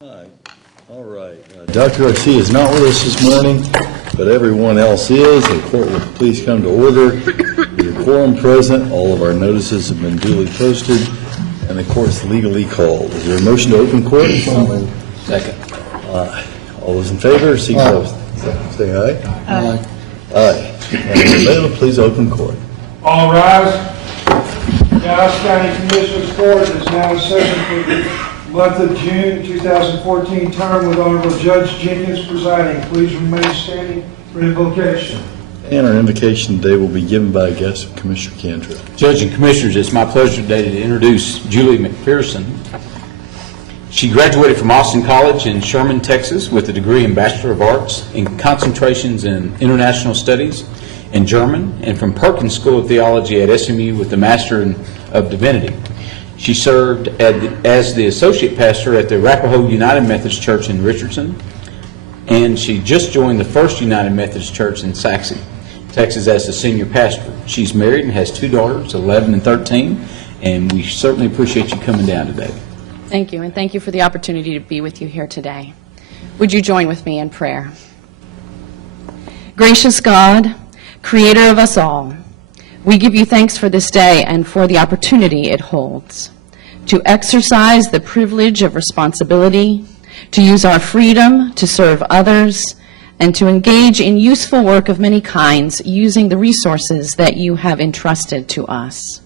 All right. Dr. Garcia is not with us this morning, but everyone else is. The court will please come to order. With a quorum present, all of our notices have been duly posted, and the court's legally called. Is there a motion to open court? Second. All those in favor, say aye. Aye. Aye. Layla, please open court. All rise. Dallas County Commissioners Court is now in session for the month of June 2014 term with Honorable Judge Jenkins presiding. Please remain standing for invocation. And our invocation today will be given by a guest of Commissioner Cantrell. Judge and Commissioners, it's my pleasure today to introduce Julie McPherson. She graduated from Austin College in Sherman, Texas with a degree in Bachelor of Arts in concentrations in International Studies and German, and from Perkins School of Theology at SMU with a Master of Divinity. She served as the Associate Pastor at the Arapahoe United Methodist Church in Richardson, and she just joined the First United Methodist Church in Saxe, Texas as the Senior Pastor. She's married and has two daughters, 11 and 13, and we certainly appreciate you coming down today. Thank you, and thank you for the opportunity to be with you here today. Would you join with me in prayer? Gracious God, Creator of us all, we give you thanks for this day and for the opportunity it holds to exercise the privilege of responsibility, to use our freedom to serve others, and to engage in useful work of many kinds using the resources that you have entrusted to us.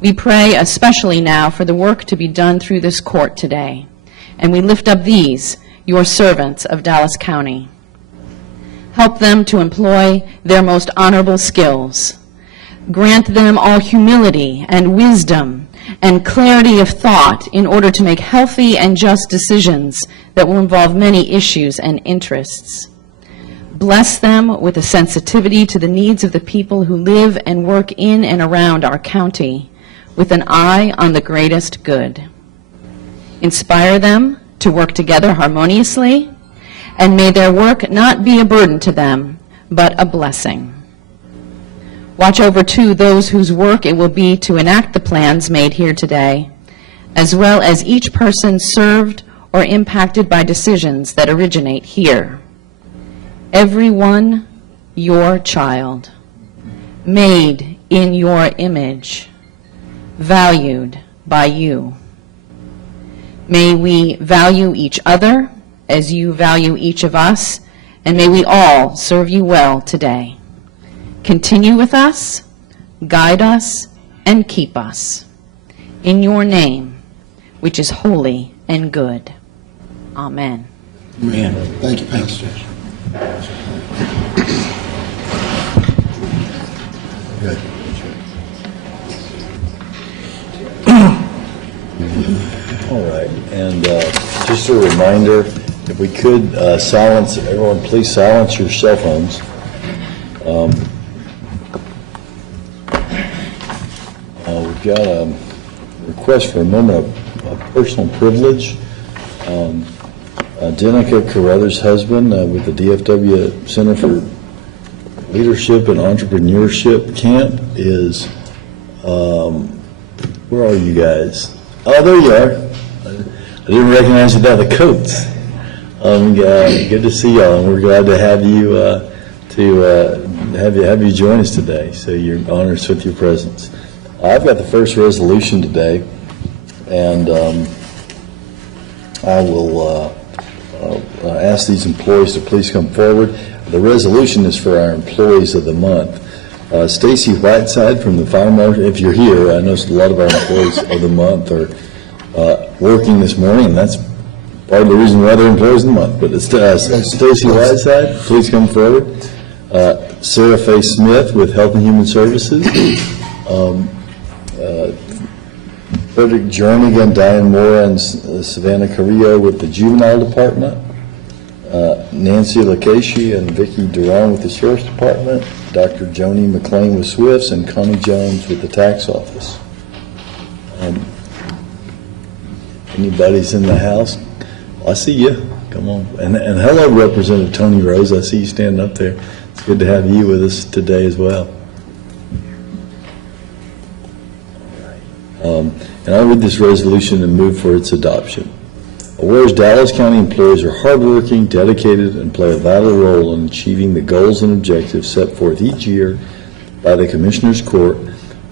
We pray especially now for the work to be done through this court today, and we lift up these, your servants of Dallas County. Help them to employ their most honorable skills. Grant them all humility and wisdom and clarity of thought in order to make healthy and just decisions that will involve many issues and interests. Bless them with a sensitivity to the needs of the people who live and work in and around our county, with an eye on the greatest good. Inspire them to work together harmoniously, and may their work not be a burden to them, but a blessing. Watch over, too, those whose work it will be to enact the plans made here today, as well as each person served or impacted by decisions that originate here. Everyone your child, made in your image, valued by you. May we value each other as you value each of us, and may we all serve you well today. Continue with us, guide us, and keep us. In your name, which is holy and good. Amen. Amen. Thank you, Pastor. Good. All right, and just a reminder, if we could silence, everyone please silence your cell phones. We've got a request for a moment of personal privilege. Danica Carruthers' husband with the DFW Center for Leadership and Entrepreneurship camp is, where are you guys? Oh, there you are. I didn't recognize you down the coats. Good to see y'all, and we're glad to have you have you join us today. So you're honored with your presence. I've got the first resolution today, and I will ask these employees to please come forward. The resolution is for our employees of the month. Stacy Whiteside from the Fire Marshal, if you're here, I know a lot of our employees of the month are working this morning, and that's part of the reason why they're employees of the month. But it's Stacy Whiteside, please come forward. Sarah Faye Smith with Health and Human Services. Frederick Jernigan, Diane Moore, and Savannah Carrillo with the Juvenile Department. Nancy Lacashi and Vicki Duran with the Sheriff's Department. Dr. Joni McLean with Swifts, and Connie Jones with the Tax Office. Anybody's in the house? I see you. Come on. And hello, Representative Tony Rose. I see you standing up there. It's good to have you with us today as well. And I'll read this resolution and move for its adoption. Whereas Dallas County employees are hardworking, dedicated, and play a vital role in achieving the goals and objectives set forth each year by the Commissioners Court,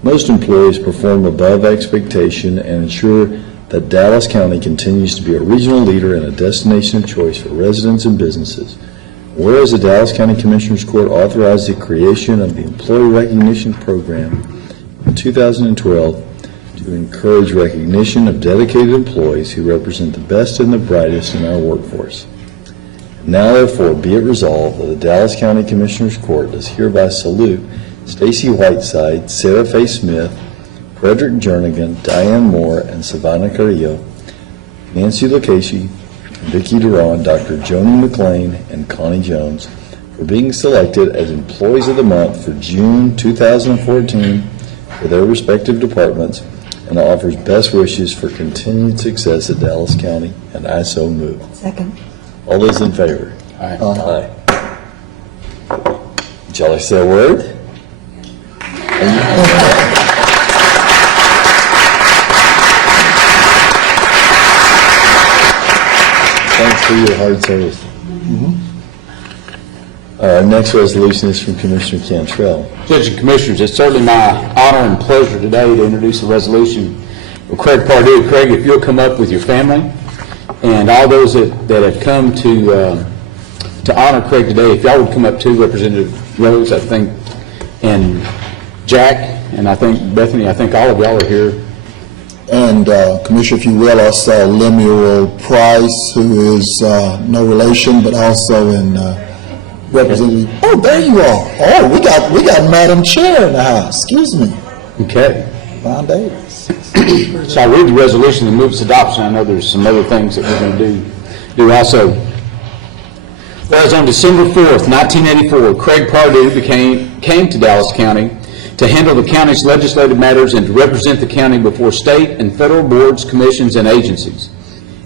most employees perform above expectation and ensure that Dallas County continues to be a regional leader and a destination of choice for residents and businesses. Whereas the Dallas County Commissioners Court authorized the creation of the Employee Recognition Program in 2012 to encourage recognition of dedicated employees who represent the best and the brightest in our workforce. Now therefore be it resolved that the Dallas County Commissioners Court does hereby salute Stacy Whiteside, Sarah Faye Smith, Frederick Jernigan, Diane Moore, and Savannah Carrillo, Nancy Lucchese, Vicki Duran, Dr. Joni McLean, and Connie Jones for being selected as Employees of the Month for June 2014 for their respective departments, and offers best wishes for continued success at Dallas County, and I so move. Second. All those in favor? Aye. Aye. Shall I say a word? Thanks for your hard service. Our next resolution is from Commissioner Cantrell. Judge and Commissioners, it's certainly my honor and pleasure today to introduce a resolution of Craig Pardue. Craig, if you'll come up with your family and all those that have come to honor Craig today, if y'all would come up too, Representative Rose, I think, and Jack, and I think Bethany, I think all of y'all are here. And Commissioner, if you will, also Lemuel Price, who is no relation, but also in Representative. Oh, there you are. Oh, we got Madam Chair in the house. Excuse me, Okay. Ron Davis. So I'll read the resolution and move its adoption. I know there's some other things that we're going to do also. Whereas on December 4th, 1984, Craig Pardue came to Dallas County to handle the county's legislative matters and to represent the county before state and federal boards, commissions, and agencies.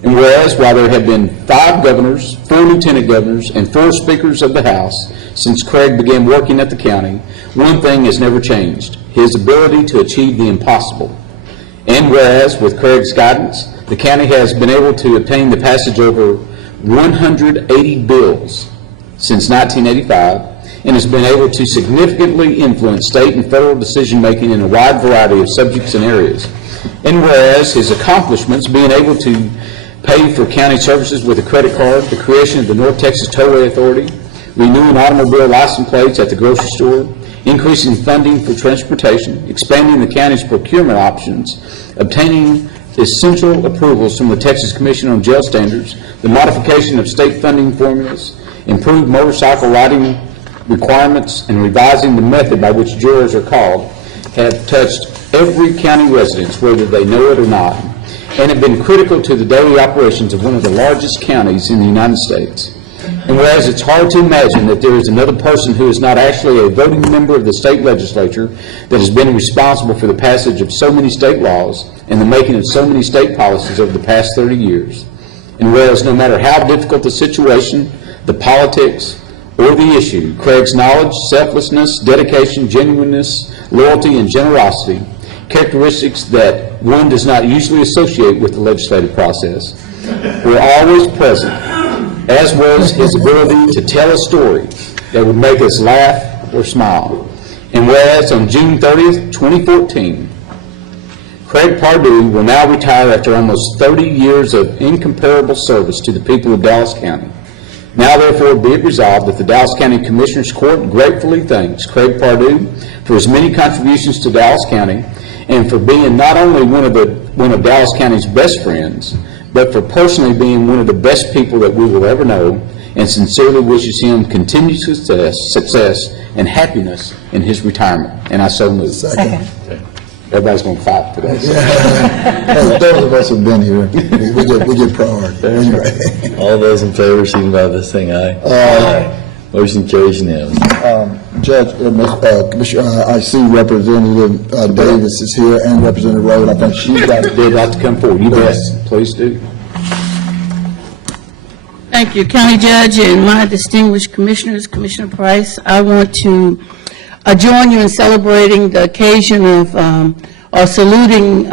And whereas, while there have been 5 governors, 4 lieutenant governors, and 4 speakers of the House since Craig began working at the county, one thing has never changed: his ability to achieve the impossible. And whereas, with Craig's guidance, the county has been able to obtain the passage over 180 bills since 1985, and has been able to significantly influence state and federal decision-making in a wide variety of subjects and areas. And whereas his accomplishments, being able to pay for county services with a credit card, the creation of the North Texas Tollway Authority, renewing automobile license plates at the grocery store, increasing funding for transportation, expanding the county's procurement options, obtaining essential approvals from the Texas Commission on Jail Standards, the modification of state funding formulas, improved motorcycle riding requirements, and revising the method by which jurors are called, have touched every county resident, whether they know it or not, and have been critical to the daily operations of one of the largest counties in the United States. And whereas it's hard to imagine that there is another person who is not actually a voting member of the state legislature that has been responsible for the passage of so many state laws and the making of so many state policies over the past 30 years. And whereas no matter how difficult the situation, the politics, or the issue, Craig's knowledge, selflessness, dedication, genuineness, loyalty, and generosity, characteristics that one does not usually associate with the legislative process, were always present, as was his ability to tell a story that would make us laugh or smile. And whereas on June 30th, 2014, Craig Pardue will now retire after almost 30 years of incomparable service to the people of Dallas County. Now therefore be it resolved that the Dallas County Commissioners Court gratefully thanks Craig Pardue for his many contributions to Dallas County and for being not only one of Dallas County's best friends, but for personally being one of the best people that we will ever know, and sincerely wishes him continued success and happiness in his retirement. And I so move. Second. Everybody's going to fight for that. Hey, those of us who've been here, we get priority. Anyway. All those in favor, signify by saying aye. Aye. Motion carries unanimously. Judge, Commissioner, I see Representative Davis is here and Representative Rhodes. I think she's got They'd like to come forward. You bet. Please do. Thank you, County Judge and my distinguished commissioners, Commissioner Price. I want to join you in celebrating the occasion of or saluting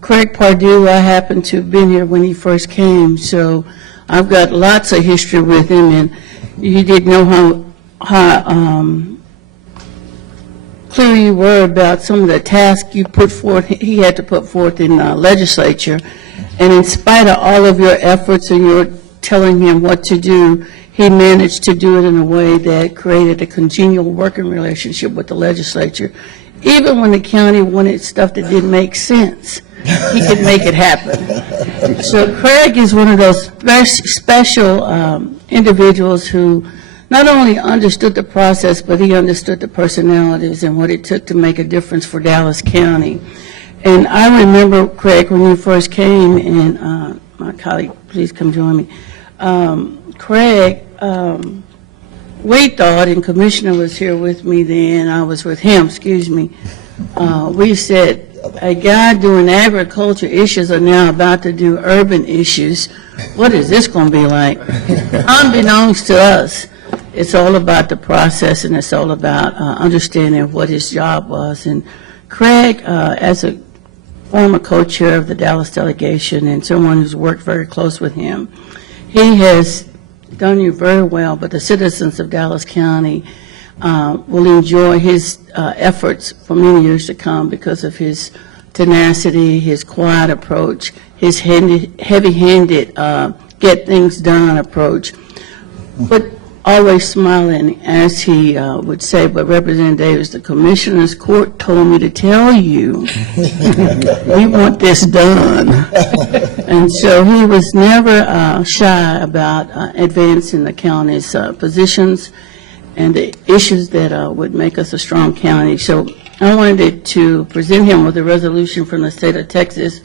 Craig Pardue. I happened to have been here when he first came, so I've got lots of history with him, and you didn't know how clear you were about some of the tasks you put forth, he had to put forth in legislature. And in spite of all of your efforts and your telling him what to do, he managed to do it in a way that created a congenial working relationship with the legislature. Even when the county wanted stuff that didn't make sense, he could make it happen. So Craig is one of those special individuals who not only understood the process, but he understood the personalities and what it took to make a difference for Dallas County. And I remember, Craig, when you first came, and my colleague, please come join me. Craig, we thought, and Commissioner was here with me then, I was with him, excuse me, we said, a guy doing agriculture issues are now about to do urban issues. What is this going to be like? Unbeknownst to us, it's all about the process, and it's all about understanding what his job was. And Craig, as a former co-chair of the Dallas delegation and someone who's worked very close with him, he has done you very well, but the citizens of Dallas County will enjoy his efforts for many years to come because of his tenacity, his quiet approach, his heavy-handed get things done approach, but always smiling, as he would say. But Representative Davis, the Commissioner's Court told me to tell you, we want this done. And so he was never shy about advancing the county's positions and the issues that would make us a strong county. So I wanted to present him with a resolution from the state of Texas.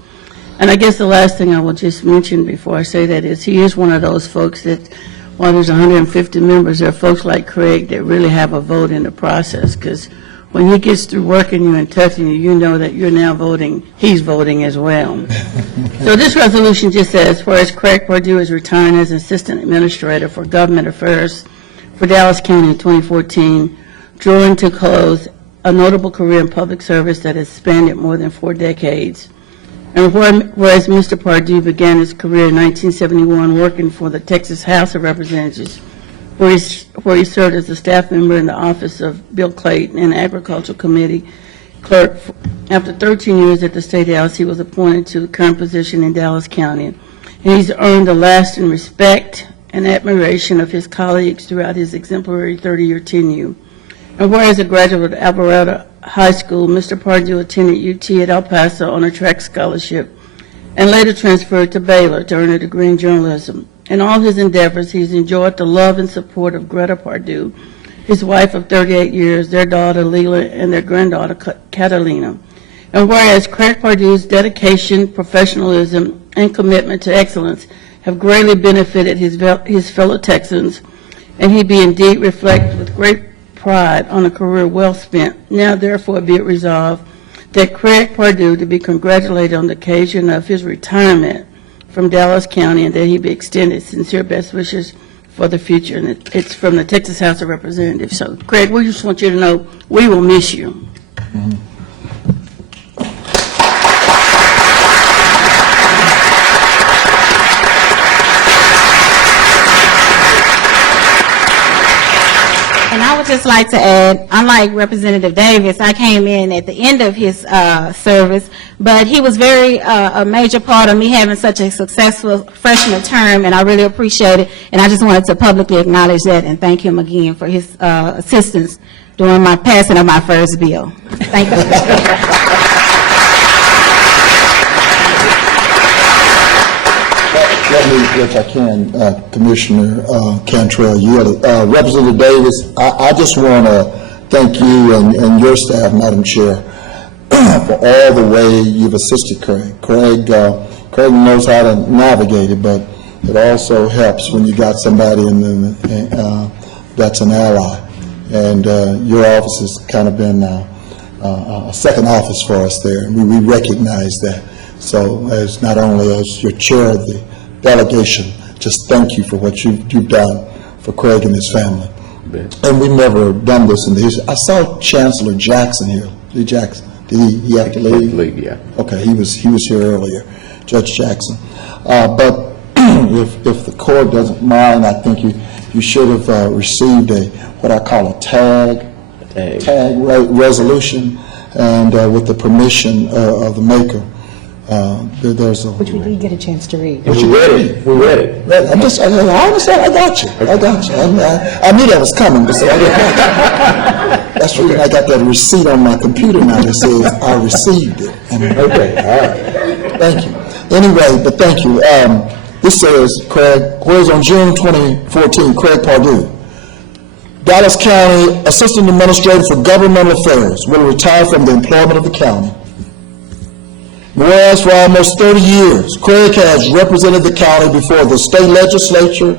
And I guess the last thing I will just mention before I say that is he is one of those folks that, while there's 150 members, there are folks like Craig that really have a vote in the process, because when he gets through working you and touching you, you know that you're now voting, he's voting as well. So this resolution just says, whereas Craig Pardue is retiring as Assistant Administrator for Government Affairs for Dallas County in 2014, drawing to close a notable career in public service that has spanned more than 4 decades. And whereas Mr. Pardue began his career in 1971 working for the Texas House of Representatives, where he served as a staff member in the office of Bill Clayton and Agricultural Committee clerk. After 13 years at the State House, he was appointed to the current position in Dallas County. And he's earned the lasting respect and admiration of his colleagues throughout his exemplary 30-year tenure. And whereas a graduate of Alvarado High School, Mr. Pardue attended UT at El Paso on a track scholarship and later transferred to Baylor to earn a degree in journalism. In all his endeavors, he's enjoyed the love and support of Greta Pardue, his wife of 38 years, their daughter Leela, and their granddaughter Catalina. And whereas Craig Pardue's dedication, professionalism, and commitment to excellence have greatly benefited his fellow Texans, and he be indeed reflected with great pride on a career well spent. Now, therefore, be it resolved that Craig Pardue to be congratulated on the occasion of his retirement from Dallas County, and that he be extended sincere best wishes for the future. And it's from the Texas House of Representatives. So, Craig, we just want you to know we will miss you. And I would just like to add, unlike Representative Davis, I came in at the end of his service, but he was a major part of me having such a successful freshman term, and I really appreciate it. And I just wanted to publicly acknowledge that and thank him again for his assistance during my passing of my first bill. Thank you. Let me, if I can, Commissioner Cantrell, Representative Davis, I just want to thank you and your staff, Madam Chair, for all the way you've assisted Craig. Craig knows how to navigate it, but it also helps when you got somebody that's an ally. And your office has kind of been a second office for us there, and we recognize that. So as not only as your chair of the delegation, just thank you for what you've done for Craig and his family. And we've never done this in the history. I saw Chancellor Jackson here, Lee Jackson, Did he have to leave? Leave, yeah. Okay, he was here earlier, Judge Jackson. But if the court doesn't mind, I think you should have received what I call a tag resolution, and with the permission of the maker, there's a... Which we did get a chance to read. We read it. We read it. I understand, I got you. I knew that was coming, but so I got you. That's the reason I got that receipt on my computer now that says I received it. Okay, all right. Thank you. Anyway, but thank you. This says, Craig, whereas on June 2014, Craig Pardue, Dallas County Assistant Administrator for Governmental Affairs, will retire from the employment of the county. Whereas for almost 30 years, Craig has represented the county before the state legislature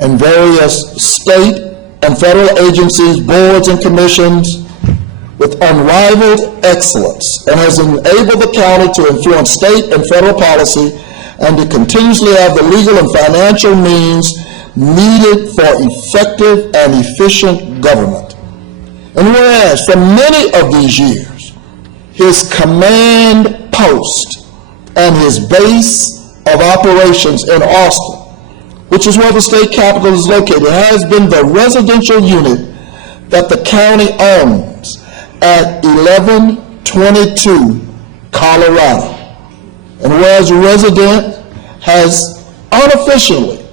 and various state and federal agencies, boards, and commissions with unrivaled excellence, and has enabled the county to influence state and federal policy and to continuously have the legal and financial means needed for effective and efficient government. And whereas for many of these years, his command post and his base of operations in Austin, which is where the state capitol is located, has been the residential unit that the county owns at 1122 Colorado. And whereas the resident has unofficially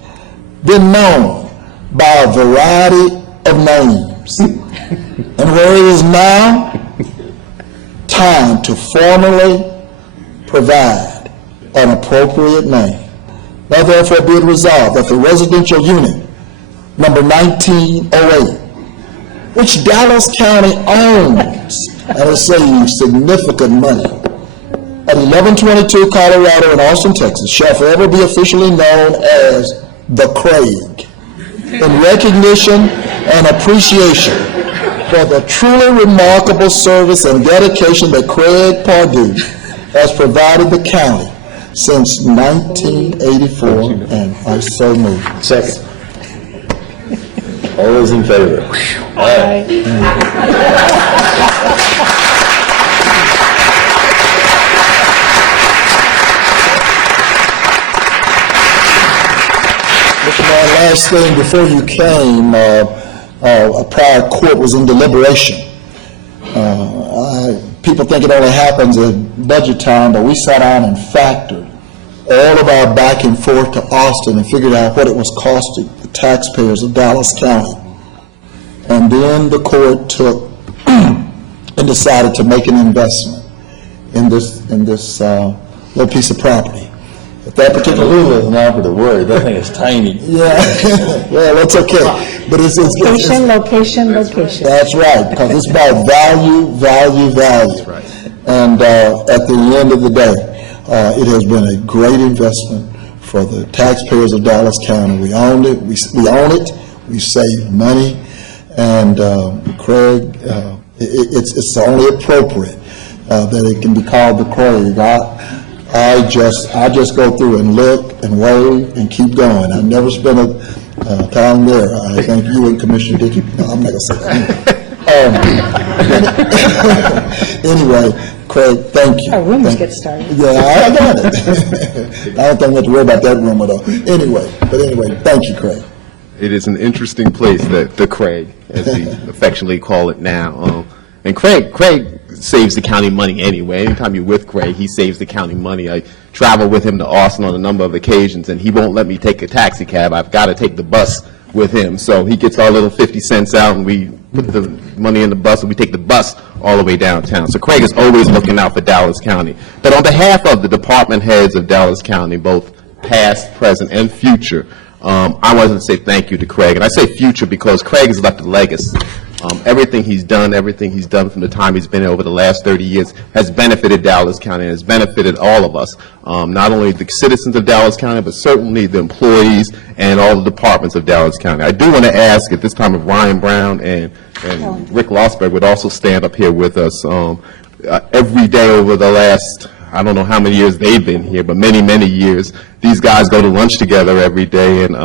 been known by a variety of names, and where it is now time to formally provide an appropriate name. Now therefore be it resolved that the residential unit number 1908, which Dallas County owns and is saving significant money, at 1122 Colorado in Austin, Texas, shall forever be officially known as the Craig, in recognition and appreciation for the truly remarkable service and dedication that Craig Pardue has provided the county since 1984, and I so move. Second. All those in favor? Mr. Mayor, last thing, before you came, a prior court was in deliberation. People think it only happens at budget time, but we sat down and factored all of our back and forth to Austin and figured out what it was costing the taxpayers of Dallas County. And then the court took and decided to make an investment in this little piece of property. At that particular Louisville is an operative word. That thing is tiny. yeah, well, that's okay. But it's Location, location, location. that's right, because it's about value. That's right. And at the end of the day, it has been a great investment for the taxpayers of Dallas County. We own it. We own it. We save money. And Craig, it's only appropriate that it can be called the Craig. I just go through and look and wave and keep going. I've never spent a time there. I think you and Commissioner Dickey, no, I'm not going to say that. Anyway, Craig, thank you. Our rumors get started. Yeah, I got it. I don't think we have to worry about that rumor, though. Anyway, thank you, Craig. It is an interesting place, the Craig, as we affectionately call it now. And Craig saves the county money anyway. Anytime you're with Craig, he saves the county money. I travel with him to Austin on a number of occasions, and he won't let me take a taxi cab. I've got to take the bus with him. So he gets our little 50 cents out, and we put the money in the bus, and we take the bus all the way downtown. So Craig is always looking out for Dallas County. But on behalf of the department heads of Dallas County, both past, present, and future, I wanted to say thank you to Craig. And I say future because Craig has left a legacy. Everything he's done from the time he's been here over the last 30 years has benefited Dallas County and has benefited all of us, not only the citizens of Dallas County, but certainly the employees and all the departments of Dallas County. I do want to ask at this time if Ryan Brown and Rick Lossberg would also stand up here with us. Every day over the last, I don't know how many years they've been here, but many, many years, these guys go to lunch together every day, and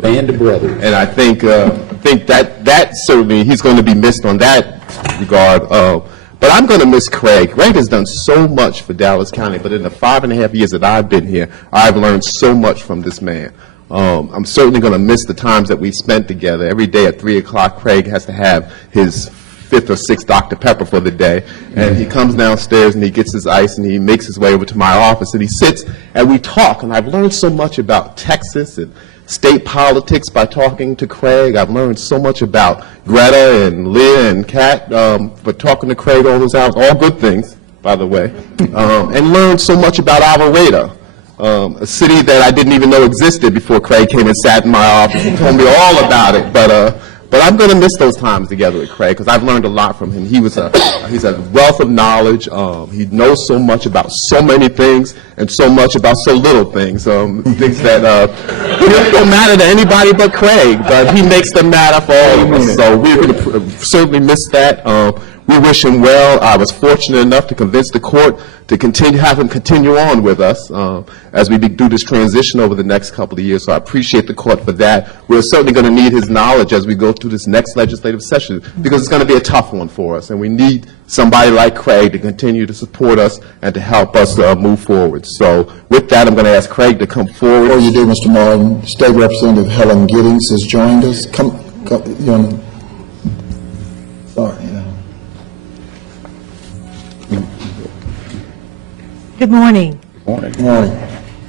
Band of brothers. and I think that certainly he's going to be missed on that regard. But I'm going to miss Craig. Craig has done so much for Dallas County, but in the 5.5 years that I've been here, I've learned so much from this man. I'm certainly going to miss the times that we spent together. Every day at 3 o'clock, Craig has to have his 5th or 6th Dr. Pepper for the day, and he comes downstairs and he gets his ice and he makes his way over to my office and he sits and we talk, and I've learned so much about Texas and state politics by talking to Craig. I've learned so much about Greta and Leah and Kat, but talking to Craig all those hours, all good things, by the way, and learned so much about Alvarado, a city that I didn't even know existed before Craig came and sat in my office and told me all about it. But I'm going to miss those times together with Craig because I've learned a lot from him. He's a wealth of knowledge. He knows so much about so many things and so much about so little things. Things that don't matter to anybody but Craig, but he makes them matter for all of us. So we're going to certainly miss that. We wish him well. I was fortunate enough to convince the court to have him continue on with us as we do this transition over the next couple of years. So I appreciate the court for that. We're certainly going to need his knowledge as we go through this next legislative session because it's going to be a tough one for us, and we need somebody like Craig to continue to support us and to help us move forward. So with that, I'm going to ask Craig to come forward. Before you do, Mr. Martin, State Representative Helen Giddings has joined us. Come, you want to, sorry. Good morning. Good morning.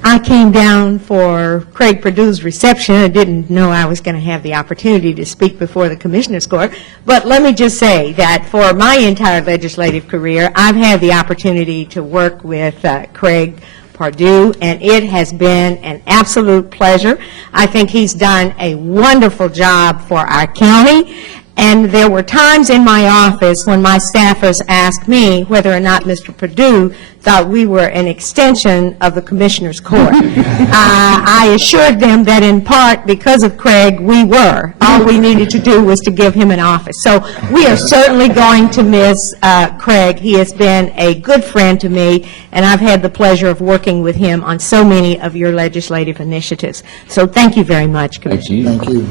I came down for Craig Perdue's reception. I didn't know I was going to have the opportunity to speak before the Commissioners Court. But let me just say that for my entire legislative career, I've had the opportunity to work with Craig Perdue, and it has been an absolute pleasure. I think he's done a wonderful job for our county. And there were times in my office when my staffers asked me whether or not Mr. Perdue thought we were an extension of the Commissioners Court. I assured them that in part because of Craig, we were. All we needed to do was to give him an office. So we are certainly going to miss Craig. He has been a good friend to me, and I've had the pleasure of working with him on so many of your legislative initiatives. So thank you very much, Commissioner. Thank you.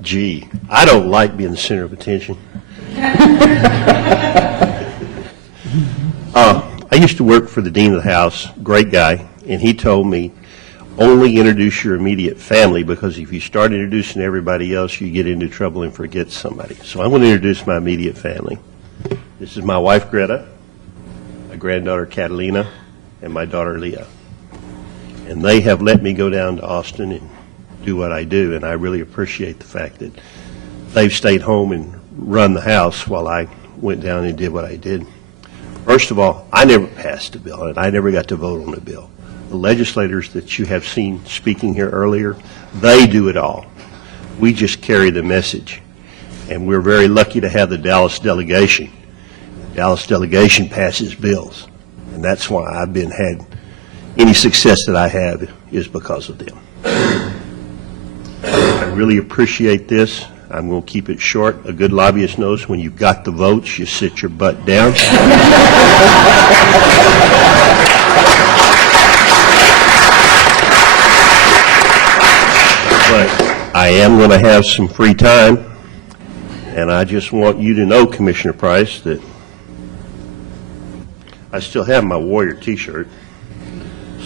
Gee, I don't like being the center of attention. I used to work for the Dean of the House, great guy, and he told me, only introduce your immediate family, because if you start introducing everybody else, you get into trouble and forget somebody. So I'm going to introduce my immediate family. This is my wife, Greta, my granddaughter, Catalina, and my daughter, Leah. And they have let me go down to Austin and do what I do, and I really appreciate the fact that they've stayed home and run the house while I went down and did what I did. First of all, I never passed a bill, and I never got to vote on a bill. The legislators that you have seen speaking here earlier, they do it all. We just carry the message, and we're very lucky to have the Dallas delegation. The Dallas delegation passes bills, and that's why I've had any success that I have is because of them. I really appreciate this. I'm going to keep it short. A good lobbyist knows when you've got the votes, you sit your butt down. But I am going to have some free time, and I just want you to know, Commissioner Price, that I still have my Warrior T-shirt.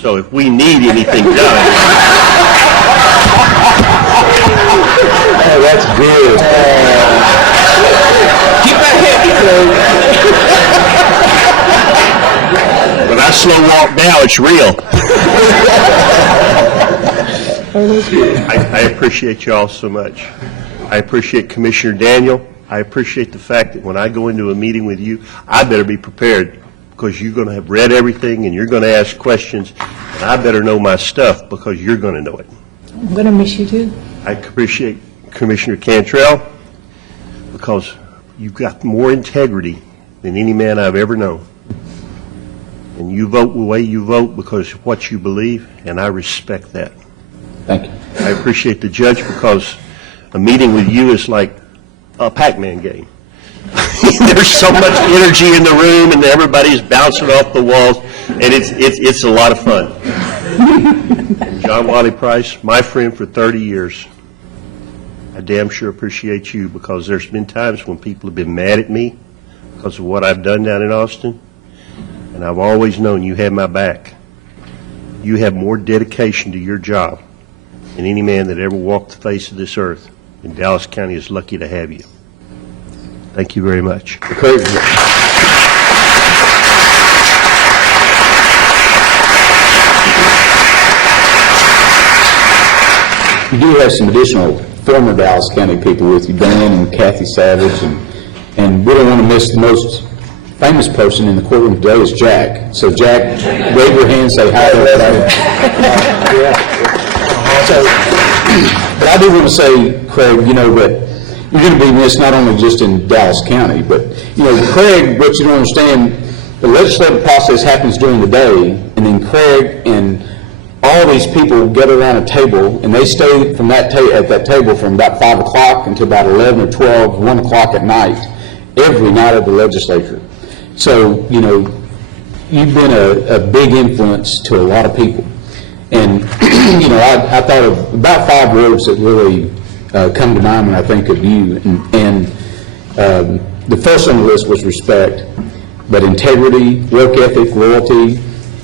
So if we need anything done... Oh, that's good. Keep that heavy, When I slow walk now, it's real. I appreciate you all so much. I appreciate Commissioner Daniel. I appreciate the fact that when I go into a meeting with you, I better be prepared because you're going to have read everything and you're going to ask questions, and I better know my stuff because you're going to know it. I'm going to miss you too. I appreciate Commissioner Cantrell because you've got more integrity than any man I've ever known. And you vote the way you vote because of what you believe, and I respect that. Thank you. I appreciate the judge because a meeting with you is like a Pac-Man game. There's so much energy in the room, and everybody's bouncing off the walls, and it's a lot of fun. And John Wiley Price, my friend for 30 years, I damn sure appreciate you, because there's been times when people have been mad at me because of what I've done down in Austin, and I've always known you have my back. You have more dedication to your job than any man that ever walked the face of this earth, and Dallas County is lucky to have you. Thank you very much. Craig, you do have some additional former Dallas County people with you, Dan and Kathy Savage, and we don't want to miss the most famous person in the courtroom today is Jack. So Jack, wave your hand, say hi to everybody. But I do want to say, Craig, you know, that you're going to be missed not only just in Dallas County, but, you know, Craig, what you don't understand, the legislative process happens during the day, and then Craig and all these people get around a table, and they stay from that at that table from about 5 o'clock until about 11 or 12, 1 o'clock at night, every night of the legislature. So, you know, you've been a big influence to a lot of people. And, you know, I thought of about 5 words that really come to mind when I think of you. And the first on the list was respect, but integrity, work ethic, loyalty,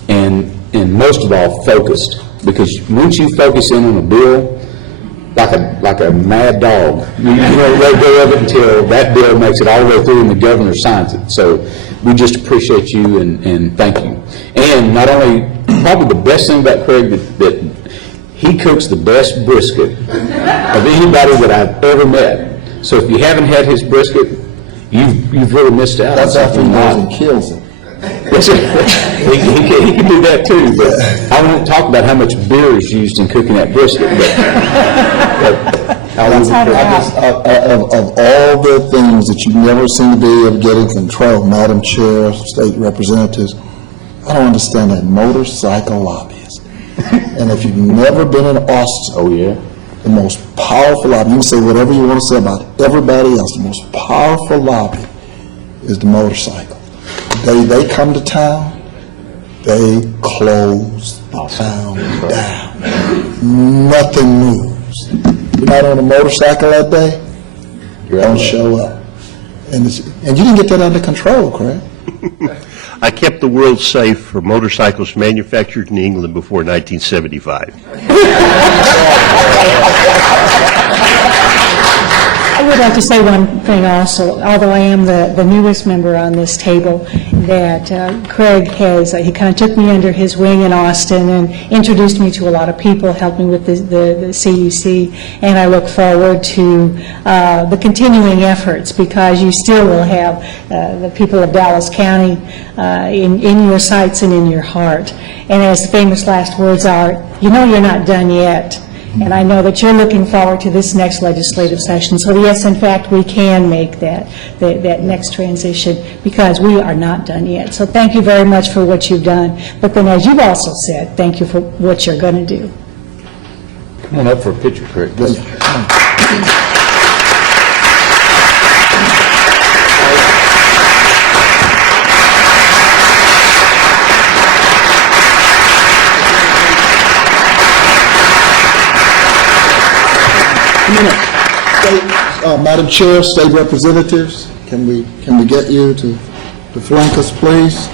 and most of all, focused. Because once you focus in on a bill, like a mad dog, you don't let go of it until that bill makes it all the way through and the governor signs it. So we just appreciate you and thank you. And not only, probably the best thing about Craig, that he cooks the best brisket of anybody that I've ever met. So if you haven't had his brisket, you've really missed out. That's after he goes and kills it. he can do that too, but I won't talk about how much beer is used in cooking that brisket. Of all the things that you never seem to be able to get in control, Madam Chair, State Representatives, I don't understand that motorcycle lobbyist. And if you've never been in Austin, Oh, yeah? the most powerful lobby, you can say whatever you want to say about everybody else, the most powerful lobby is the motorcycle. They come to town, they close the town down. Nothing moves. You're not on a motorcycle that day, don't show up. And you didn't get that under control, Craig. I kept the world safe for motorcycles manufactured in England before 1975. I would like to say one thing also, although I am the newest member on this table, that Craig he kind of took me under his wing in Austin and introduced me to a lot of people, helped me with the CUC, and I look forward to the continuing efforts, because you still will have the people of Dallas County in your sights and in your heart. And as the famous last words are, you know you're not done yet. And I know that you're looking forward to this next legislative session. So yes, in fact, we can make that next transition, because we are not done yet. So thank you very much for what you've done. But then, as you've also said, thank you for what you're going to do. Come on up for a picture, Craig. Madam Chair, State Representatives, can we get you to flank us, please?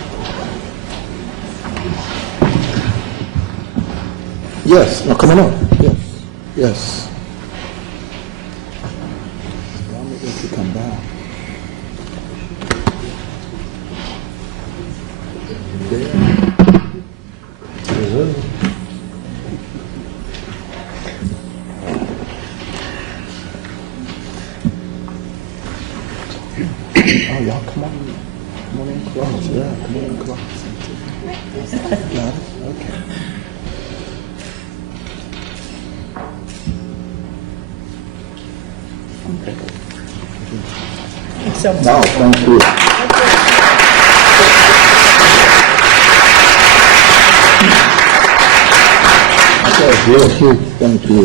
Yes, no, come on up. Yes, yes. I'll make you come down. Oh, y'all come on in close, yeah, come on in close. Got it, okay. No, thank you. Thank you, thank you.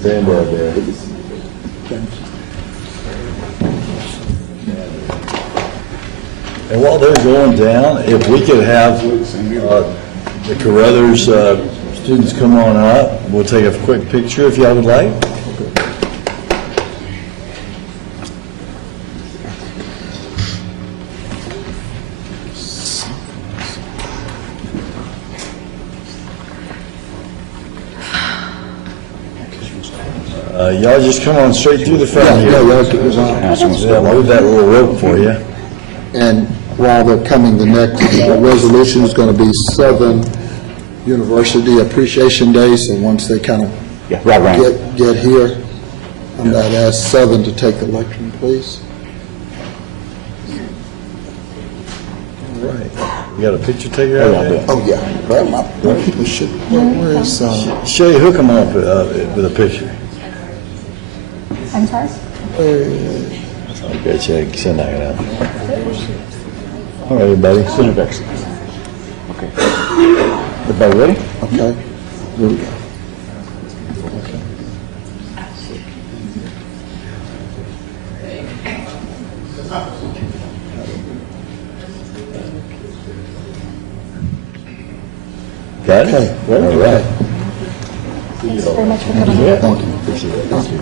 Stand by there. And while they're going down, if we could have the Carruthers students come on up, we'll take a quick picture if y'all would like. Y'all just come on straight through the front here. Yeah, y'all get this on. Yeah, move that little rope for you. And while they're coming, the next resolution is going to be Southern University Appreciation Day, so once they kind of get here, I'm going to ask Southern to take the lectern, please. All right. You got a picture taker out there? Oh, yeah. Well, my people should, where is, Shay, hook them up with a picture. I'm sorry? Okay, check, send that out. All right, everybody. Send it back. Okay. Everybody ready? okay, here we go. Got it? Okay. All right. Thanks very much for coming. Yeah. Thank you. Appreciate it. Thank you.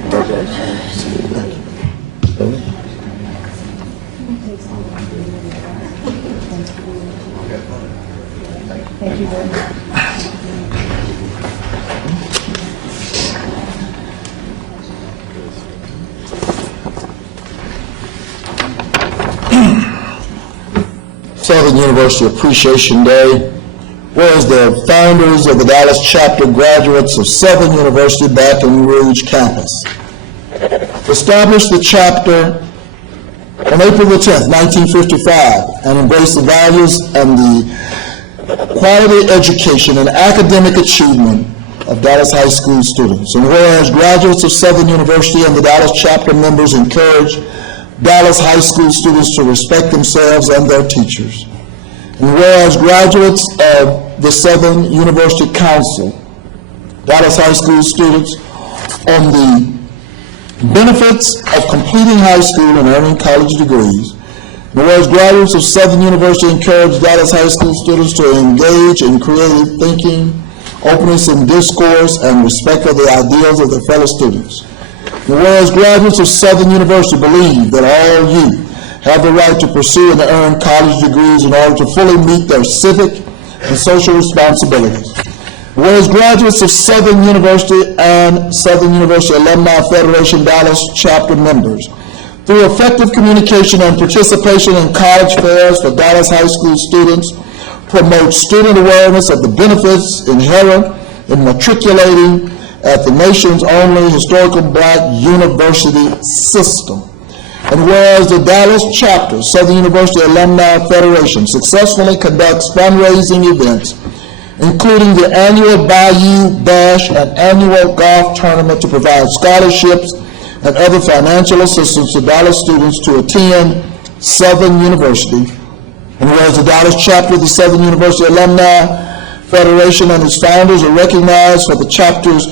Thank you very much. Southern University Appreciation Day. Whereas the founders of the Dallas chapter, graduates of Southern University Baton Rouge campus, established the chapter on April the 10th, 1955, and embraced the values and the quality education and academic achievement of Dallas high school students. And whereas graduates of Southern University and the Dallas chapter members encourage Dallas high school students to respect themselves and their teachers. And whereas graduates of the Southern University Council, Dallas high school students, on the benefits of completing high school and earning college degrees. And whereas graduates of Southern University encourage Dallas high school students to engage in creative thinking, openness in discourse, and respect for the ideals of their fellow students. And whereas graduates of Southern University believe that all youth have the right to pursue and earn college degrees in order to fully meet their civic and social responsibilities. Whereas graduates of Southern University and Southern University Alumni Federation Dallas chapter members, through effective communication and participation in college fairs for Dallas high school students, promote student awareness of the benefits inherent in matriculating at the nation's only historical black university system. And whereas the Dallas chapter, Southern University Alumni Federation, successfully conducts fundraising events, including the annual Bayou Bash and annual golf tournament to provide scholarships and other financial assistance to Dallas students to attend Southern University. And whereas the Dallas chapter of the Southern University Alumni Federation and its founders are recognized for the chapter's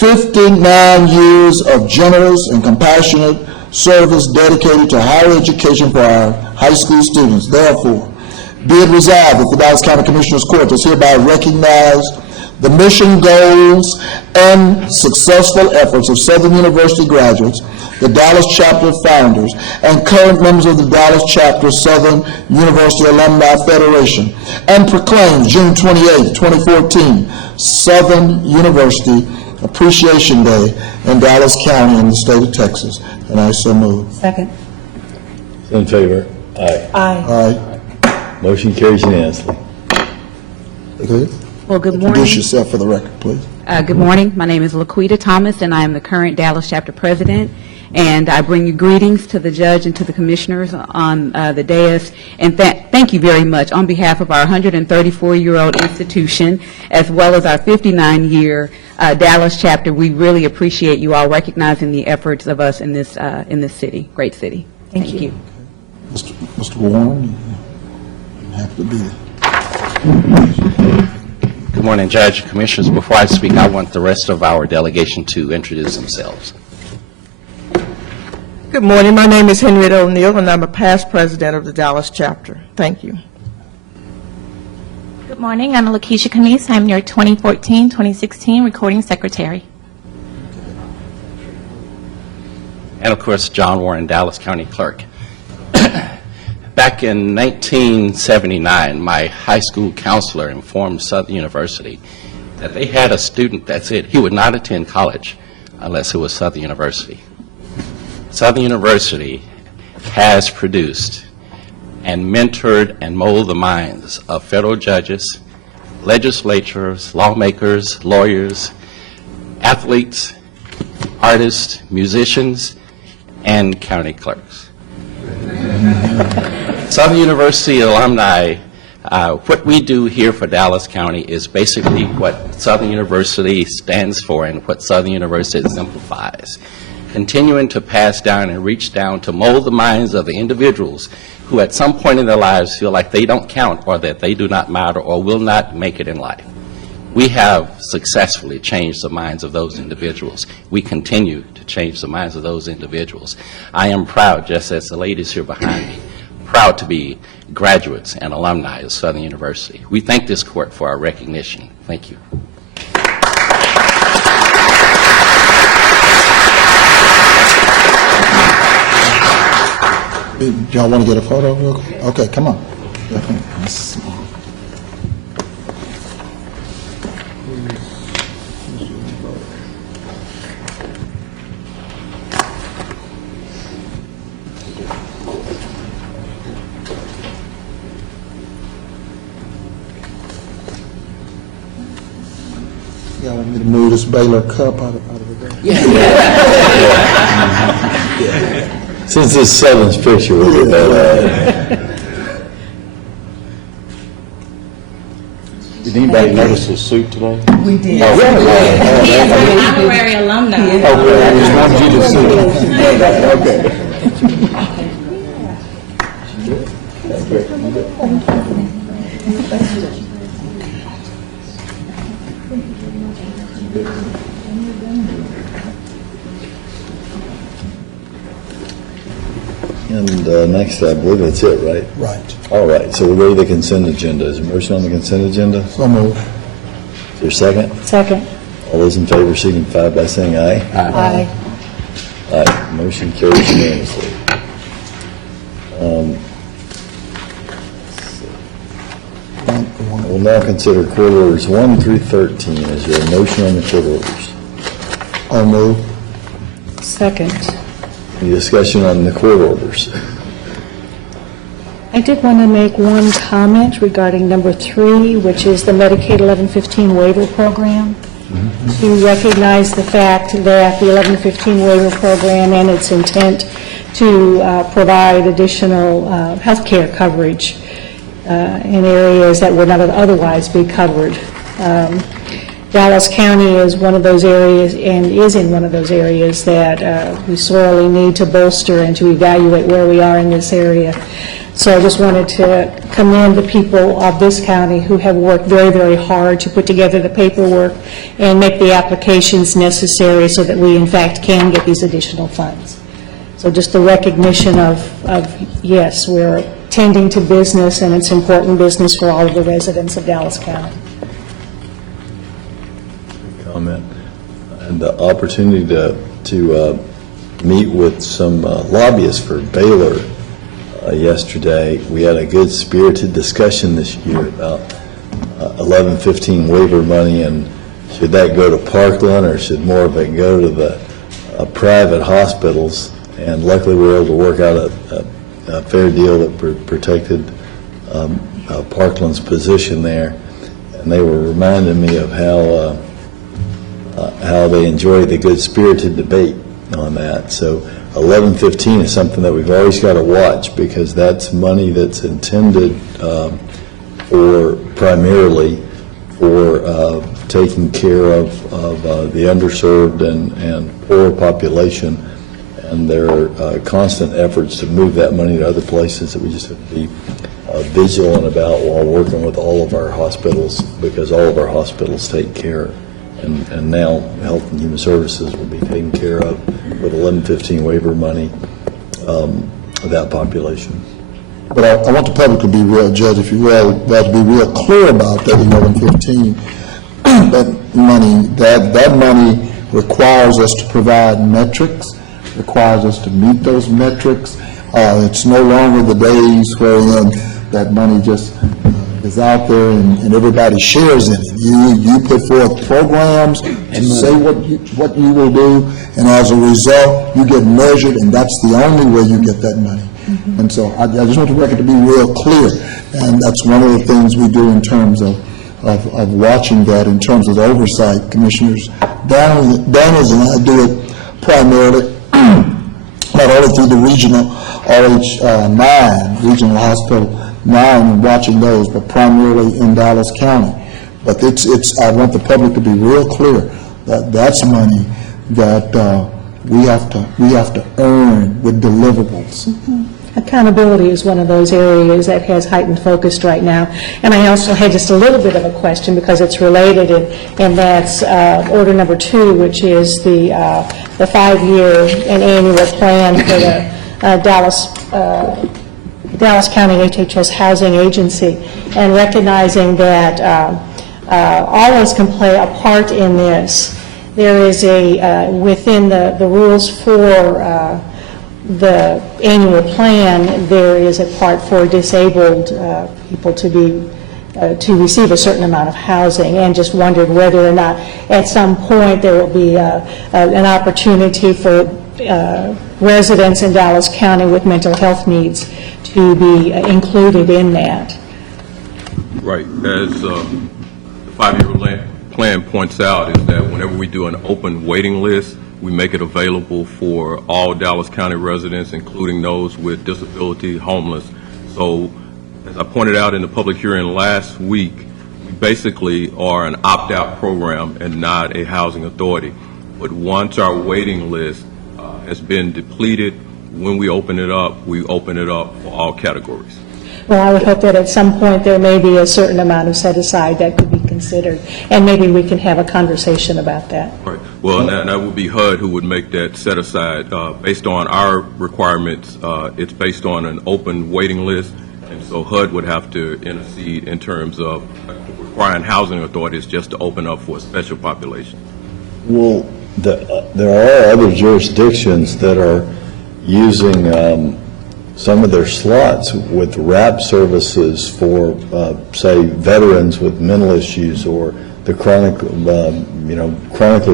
59 years of generous and compassionate service dedicated to higher education for our high school students. Therefore, be it resolved that the Dallas County Commissioners Court does hereby recognize the mission, goals, and successful efforts of Southern University graduates, the Dallas chapter founders, and current members of the Dallas chapter Southern University Alumni Federation, and proclaims June 28, 2014, Southern University Appreciation Day in Dallas County in the state of Texas. And I so move. Second. In favor? Aye. Aye. Aye. Motion carries unanimously. Okay. Well, good morning. Introduce yourself for the record, please. Good morning. My name is Laquita Thomas, and I am the current Dallas chapter president. And I bring you greetings to the judge and to the commissioners on the dais. And thank you very much on behalf of our 134-year-old institution, as well as our 59-year Dallas chapter. We really appreciate you all recognizing the efforts of us in this city, great city. Thank you. Mr. Warren, you have to be there. Good morning, Judge, Commissioners. Before I speak, I want the rest of our delegation to introduce themselves. Good morning. My name is Henrietta O'Neill, and I'm a past president of the Dallas chapter. Thank you. Good morning. I'm Lakeisha Camise. I'm your 2014-2016 recording secretary. And of course, John Warren, Dallas County Clerk. Back in 1979, my high school counselor informed Southern University that they had a student that said he would not attend college unless it was Southern University. Southern University has produced and mentored and molded the minds of federal judges, legislators, lawmakers, lawyers, athletes, artists, musicians, and county clerks. Southern University alumni, what we do here for Dallas County is basically what Southern University stands for and what Southern University exemplifies. Continuing to pass down and reach down to mold the minds of the individuals who at some point in their lives feel like they don't count or that they do not matter or will not make it in life. We have successfully changed the minds of those individuals. We continue to change the minds of those individuals. I am proud, just as the ladies here behind me, proud to be graduates and alumni of Southern University. We thank this court for our recognition. Thank you. Y'all want to get a photo real quick? Okay, come on. Y'all want me to move this Baylor cup out of the way? Since this Sevens picture, we'll get that Did anybody notice his suit today? We did. Oh, yeah. He is an honorary alumni. Okay, I just wanted you to see. Okay. And next, I believe that's it, right? Right. All right, so we'll go to the consent agenda. Is there a motion on the consent agenda? So moved. Is there a second? Second. All those in favor signify by saying aye. Aye. Aye. Motion carries unanimously. We'll now consider court orders 1 through 13. Is there a motion on the court orders? I'll move. Second. Any discussion on the court orders? I did want to make one comment regarding number 3, which is the Medicaid 1115 waiver program. To recognize the fact that the 1115 waiver program and its intent to provide additional health care coverage in areas that would not otherwise be covered. Dallas County is one of those areas and is in one of those areas that we sorely need to bolster and to evaluate where we are in this area. So I just wanted to commend the people of this county who have worked very, very hard to put together the paperwork and make the applications necessary so that we, in fact, can get these additional funds. So just the recognition of yes, we're tending to business, and it's important business for all of the residents of Dallas County. Comment. And the opportunity to meet with some lobbyists for Baylor yesterday. We had a good spirited discussion this year about 1115 waiver money, and should that go to Parkland or should more of it go to the private hospitals. And luckily we were able to work out a fair deal that protected Parkland's position there. And they were reminding me of how they enjoyed the good spirited debate on that. So 1115 is something that we've always got to watch, because that's money that's intended for primarily for taking care of the underserved and poor population, and there are constant efforts to move that money to other places that we just have to be vigilant about while working with all of our hospitals, because all of our hospitals take care. And now Health and Human Services will be taken care of with 1115 waiver money. that population. But I want the public to be real, Judge, if you will, to be real clear about that 1115, that money requires us to provide metrics, requires us to meet those metrics. It's no longer the days where that money just is out there and everybody shares in it. You put forth programs to say what you will do, and as a result, you get measured, and that's the only way you get that money. And so I just want the record to be real clear, and that's one of the things we do in terms of watching that, in terms of the oversight. Commissioners Daniels and I do it primarily, not only through the regional RH9, Regional Hospital 9, watching those, but primarily in Dallas County. But I want the public to be real clear that that's money that we have to earn with deliverables. Accountability is one of those areas that has heightened focus right now. And I also had just a little bit of a question because it's related, and that's order number 2, which is the 5-year and annual plan for the Dallas County HHS Housing Agency, and recognizing that all of us can play a part in this. There is within the rules for the annual plan, there is a part for disabled people to receive a certain amount of housing, and just wondered whether or not at some point there will be an opportunity for residents in Dallas County with mental health needs to be included in that. Right. As the 5-year plan points out, is that whenever we do an open waiting list, we make it available for all Dallas County residents, including those with disability, homeless. So, as I pointed out in the public hearing last week, we basically are an opt-out program and not a housing authority. But once our waiting list has been depleted, when we open it up for all categories. Well, I would hope that at some point there may be a certain amount of set-aside that could be considered, and maybe we can have a conversation about that. Right. Well, and that would be HUD who would make that set-aside. Based on our requirements, it's based on an open waiting list, and so HUD would have to intercede in terms of requiring housing authorities just to open up for a special population. Well, there are other jurisdictions that are using some of their slots with wrap services for, say, veterans with mental issues or the chronically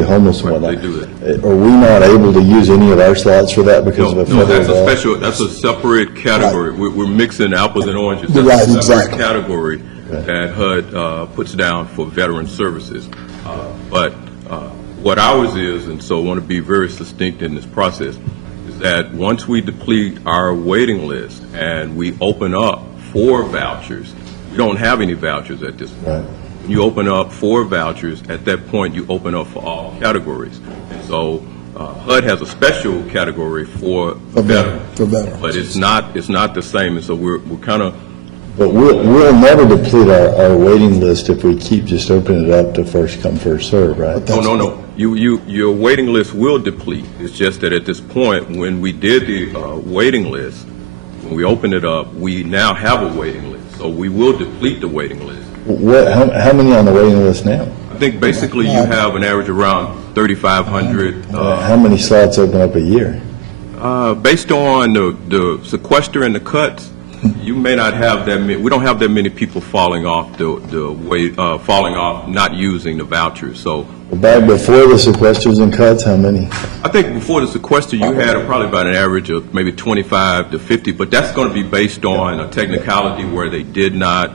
homeless and whatnot. They do that. Are we not able to use any of our slots for that because of a federal law? That's a separate category. Right. We're mixing apples and oranges. That's Right, a separate exactly. category that HUD puts down for veteran services. But what ours is, and so I want to be very succinct in this process, is that once we deplete our waiting list and we open up for vouchers, we don't have any vouchers at this point. Right. When you open up for vouchers, at that point you open up for all categories. And so HUD has a special category for veterans. For veterans. But it's not the same, and so we're kind of. But we'll never deplete our waiting list if we keep just opening it up to first come, first serve, right? No. Your waiting list will deplete. It's just that at this point, when we did the waiting list, when we opened it up, we now have a waiting list. So we will deplete the waiting list. How many on the waiting list now? I think basically you have an average around 3,500. How many slots open up a year? Based on the sequester and the cuts, you may not have that many. We don't have that many people falling off falling off, not using the vouchers. So back before the sequesters and cuts, how many? I think before the sequester, you had probably about an average of maybe 25 to 50, but that's going to be based on a technicality where they did not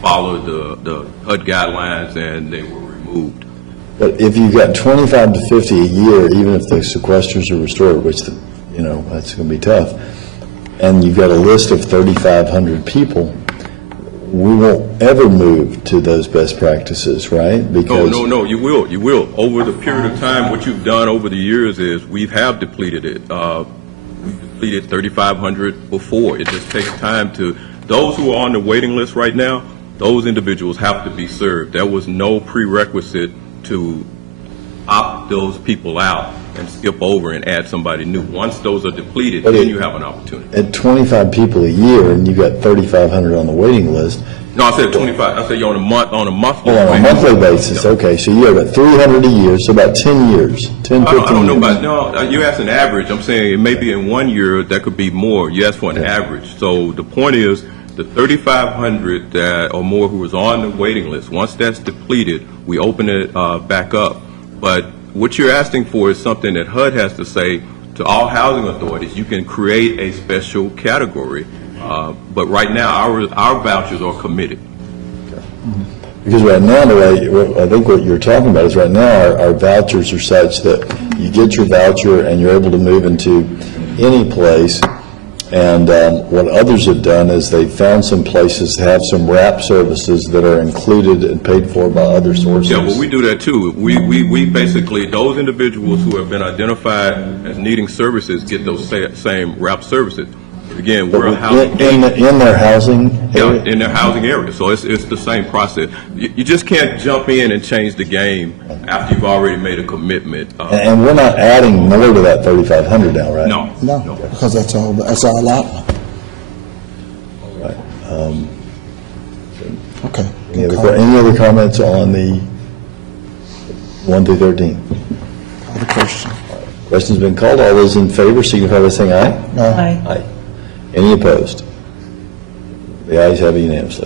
follow the HUD guidelines and they were removed. But if you've got 25 to 50 a year, even if the sequesters are restored, which that's going to be tough, and you've got a list of 3,500 people, we won't ever move to those best practices, right? Because No, you will. Over the period of time, what you've done over the years is we have depleted it. We've depleted 3,500 before. It just takes time to, those who are on the waiting list right now, those individuals have to be served. There was no prerequisite to opt those people out. and skip over and add somebody new. Once those are depleted, But then it- you have an opportunity. At 25 people a year, and you got 3,500 on the waiting list, No, I said 25, I said you're on a monthly. oh, on a basis. monthly basis, okay, so you have about 300 a year, so about 10 years, 10, 15 years. I don't know about, no, you asked an average. I'm saying it may be in 1 year, that could be more. You asked for an average. So the point is, the 3,500 that or more who was on the waiting list, once that's depleted, we open it back up. But what you're asking for is something that HUD has to say to all housing authorities. You can create a special category, but right now, our vouchers are committed. Because right now, the way, I think what you're talking about is right now, our vouchers are such that you get your voucher and you're able to move into any place. And what others have done is they found some places that have some wrap services that are included and paid for by other sources. Yeah, well, we do that too. We basically, those individuals who have been identified as needing services get those same wrap services. Again, we're a housing. In their housing area? Yeah, in their housing area. So it's the same process. You just can't jump in and change the game after you've already made a commitment. And we're not adding more to that 3,500 now, right? No. No, because that's our allotment. Right. Okay. Any other comments on the 1 through 13? Call the question. Question's been called. All those in favor signify by saying aye. Aye. Aye. Any opposed? The ayes have it unanimously.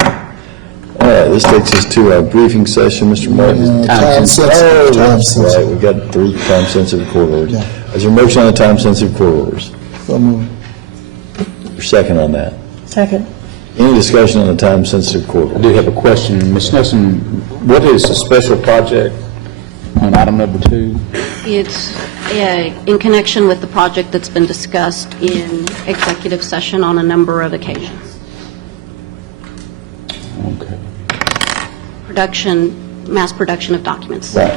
All right, this takes us to our briefing session, Mr. Martin. Time sensitive. Time That's sensitive. right, we've got 3 time-sensitive court orders. Yeah. Is there a motion on the time-sensitive court orders? So moved. Your second on that? Second. Any discussion on the time-sensitive court I orders? do have a question. Ms. Nelson, what is the special project on item number 2? It's in connection with the project that's been discussed in executive session on a number of occasions. Okay. Mass production of documents. Right.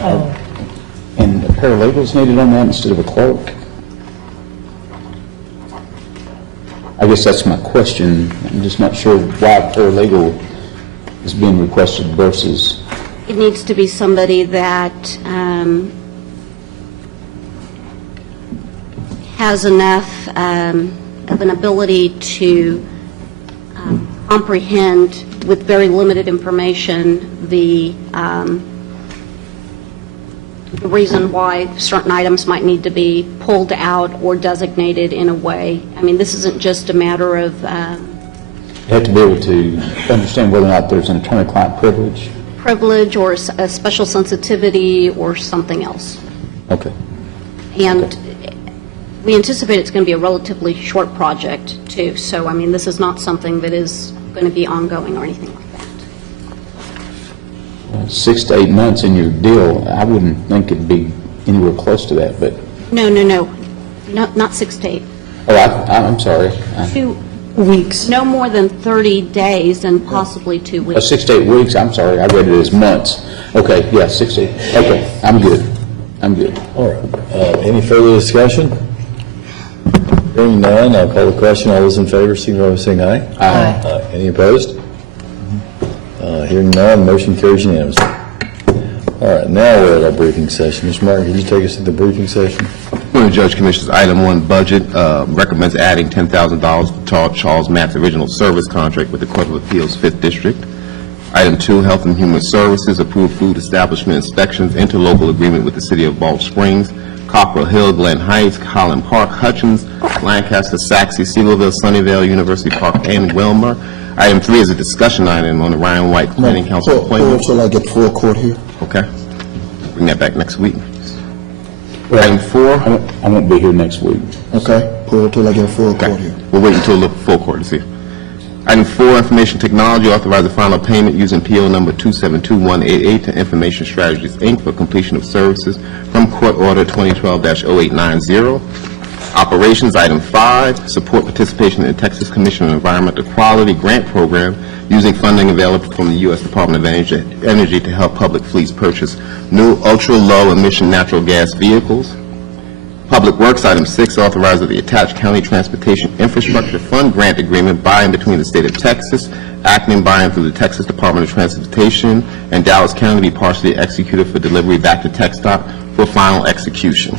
And paralegals needed on that instead of a clerk? I guess that's my question. I'm just not sure why a paralegal is being requested versus, It needs to be somebody that has enough of an ability to comprehend with very limited information the reason why certain items might need to be pulled out or designated in a way. I mean, this isn't just a matter of, you have to be able to understand whether or not there's an attorney-client privilege. privilege or a special sensitivity or something else. Okay. And we anticipate it's going to be a relatively short project, too. So, I mean, this is not something that is going to be ongoing or anything like that. 6 to 8 months in your deal, I wouldn't think it'd be anywhere close to that, but, No, not 6 to 8. oh, I'm sorry. 2 weeks. No more than 30 days and possibly 2 weeks. 6 to 8 weeks, I'm sorry, I read it as months. Okay, yeah, 6 to 8, okay, I'm good. All right. Any further discussion? Hearing none, I'll call the question. All those in favor, signify by saying aye. Aye. Any opposed? Hearing none, motion carries unanimously. All right, now we're at our briefing session. Mr. Martin, can you take us to the briefing session? Morning, Judge Commissioners. Item 1, budget, recommends adding $10,000 to Charles Matt's original service contract with the Court of Appeals 5th District. Item 2, Health and Human Services, approve food establishment inspections, interlocal agreement with the City of Balch Springs, Cockrell Hill, Glen Heights, Holland Park, Hutchins, Lancaster, Saxe, Sealoville, Sunnyvale, University Park, and Wilmer. Item 3 is a discussion item on the Ryan White Planning Council Pull appointment. till I get full court here. Okay. Bring that back next week. Item 4. I won't be here next week. Okay, pull till I get full court here. We'll wait until the full court to see. Item 4, Information Technology, authorize the final payment using PO number 272188 to Information Strategies, Inc. for completion of services from Court Order 2012-0890. Operations, Item 5, support participation in the Texas Commission on Environmental Quality Grant Program using funding available from the U.S. Department of Energy to help public fleets purchase new ultra-low emission natural gas vehicles. Public Works, Item 6, authorizes the attached County Transportation Infrastructure Fund grant agreement by and between the State of Texas, acting and by and through the Texas Department of Transportation, and Dallas County be partially executed for delivery back to TxDOT for final execution.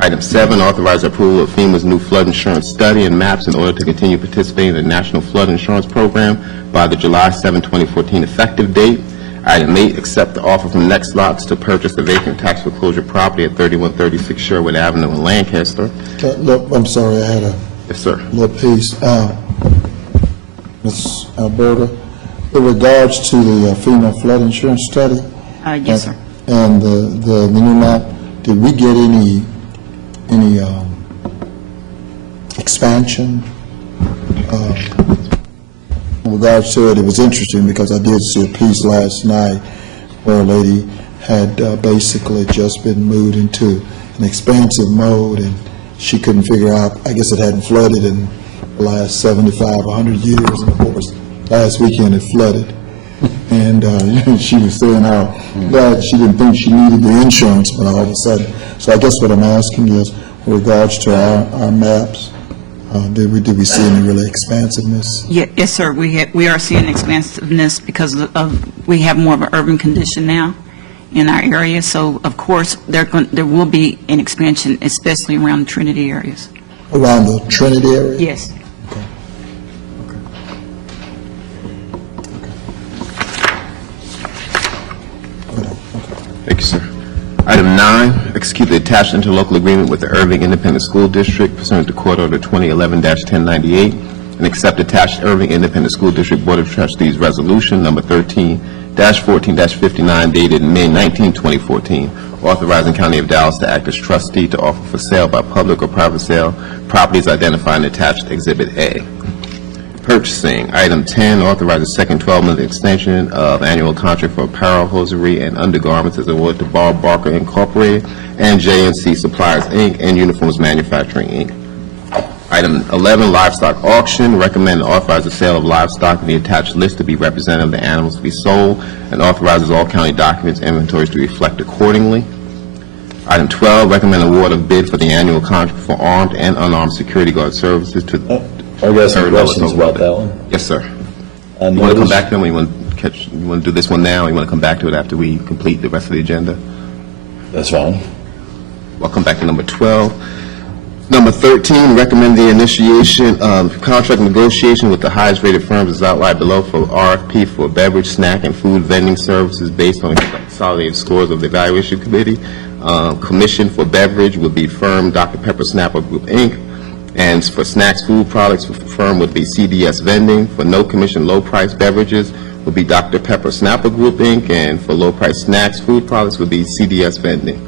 Item 7, authorize approval of FEMA's new flood insurance study and maps in order to continue participating in the National Flood Insurance Program by the July 7, 2014 effective date. Item 8, accept the offer from Next Lots to purchase the vacant tax foreclosure property at 3136 Sherwood Avenue in Lancaster. Look, I'm sorry, I had a Yes, sir. little piece. Ms. Alberta, in regards to the FEMA flood insurance study? Yes, sir. And the new map, did we get any expansion? In regards to it, it was interesting because I did see a piece last night where a lady had basically just been moved into an expansive mode, and she couldn't figure out, I guess it hadn't flooded in the last 75, 100 years, and of course, last weekend it flooded. And she was saying how glad she didn't think she needed the insurance, but all of a sudden. So I guess what I'm asking is, with regards to our maps, did we see any really expansiveness? Yes, sir. We are seeing expansiveness because we have more of an urban condition now in our area. So, of course, there will be an expansion, especially around the Trinity areas. Around the Trinity area? Yes. Thank you, sir. Item 9, execute the attached interlocal agreement with the Irving Independent School District pursuant to Court Order 2011-1098, and accept attached Irving Independent School District Board of Trustees Resolution Number 13-14-59 dated May 19, 2014, authorizing County of Dallas to act as trustee to offer for sale by public or private sale properties identified in attached Exhibit A. Purchasing. Item 10, authorize a second 12-month extension of annual contract for apparel, hosiery, and undergarments as awarded to Bob Barker Incorporated and J&C Suppliers, Inc., and Uniforms Manufacturing, Inc. Item 11, livestock auction. Recommend and authorize the sale of livestock in the attached list to be representative of the animals to be sold, and authorizes all county documents and inventories to reflect accordingly. Item 12, recommend award of bid for the annual contract for armed and unarmed security guard services to I got some questions about that one. Yes, sir. I You want to come noticed- back to them, or you want to do this one now, or you want to come back to it after we complete the rest of the agenda? That's fine. I'll come back to number 12. Number 13, recommend the initiation of contract negotiation with the highest rated firms as outlined below for RFP for beverage, snack, and food vending services based on consolidated scores of the evaluation committee. Commission for beverage would be firm Dr. Pepper Snapper Group, Inc., and for snacks food products, firm would be CDS Vending. For no commission low price beverages would be Dr. Pepper Snapper Group, Inc., and for low price snacks food products would be CDS Vending.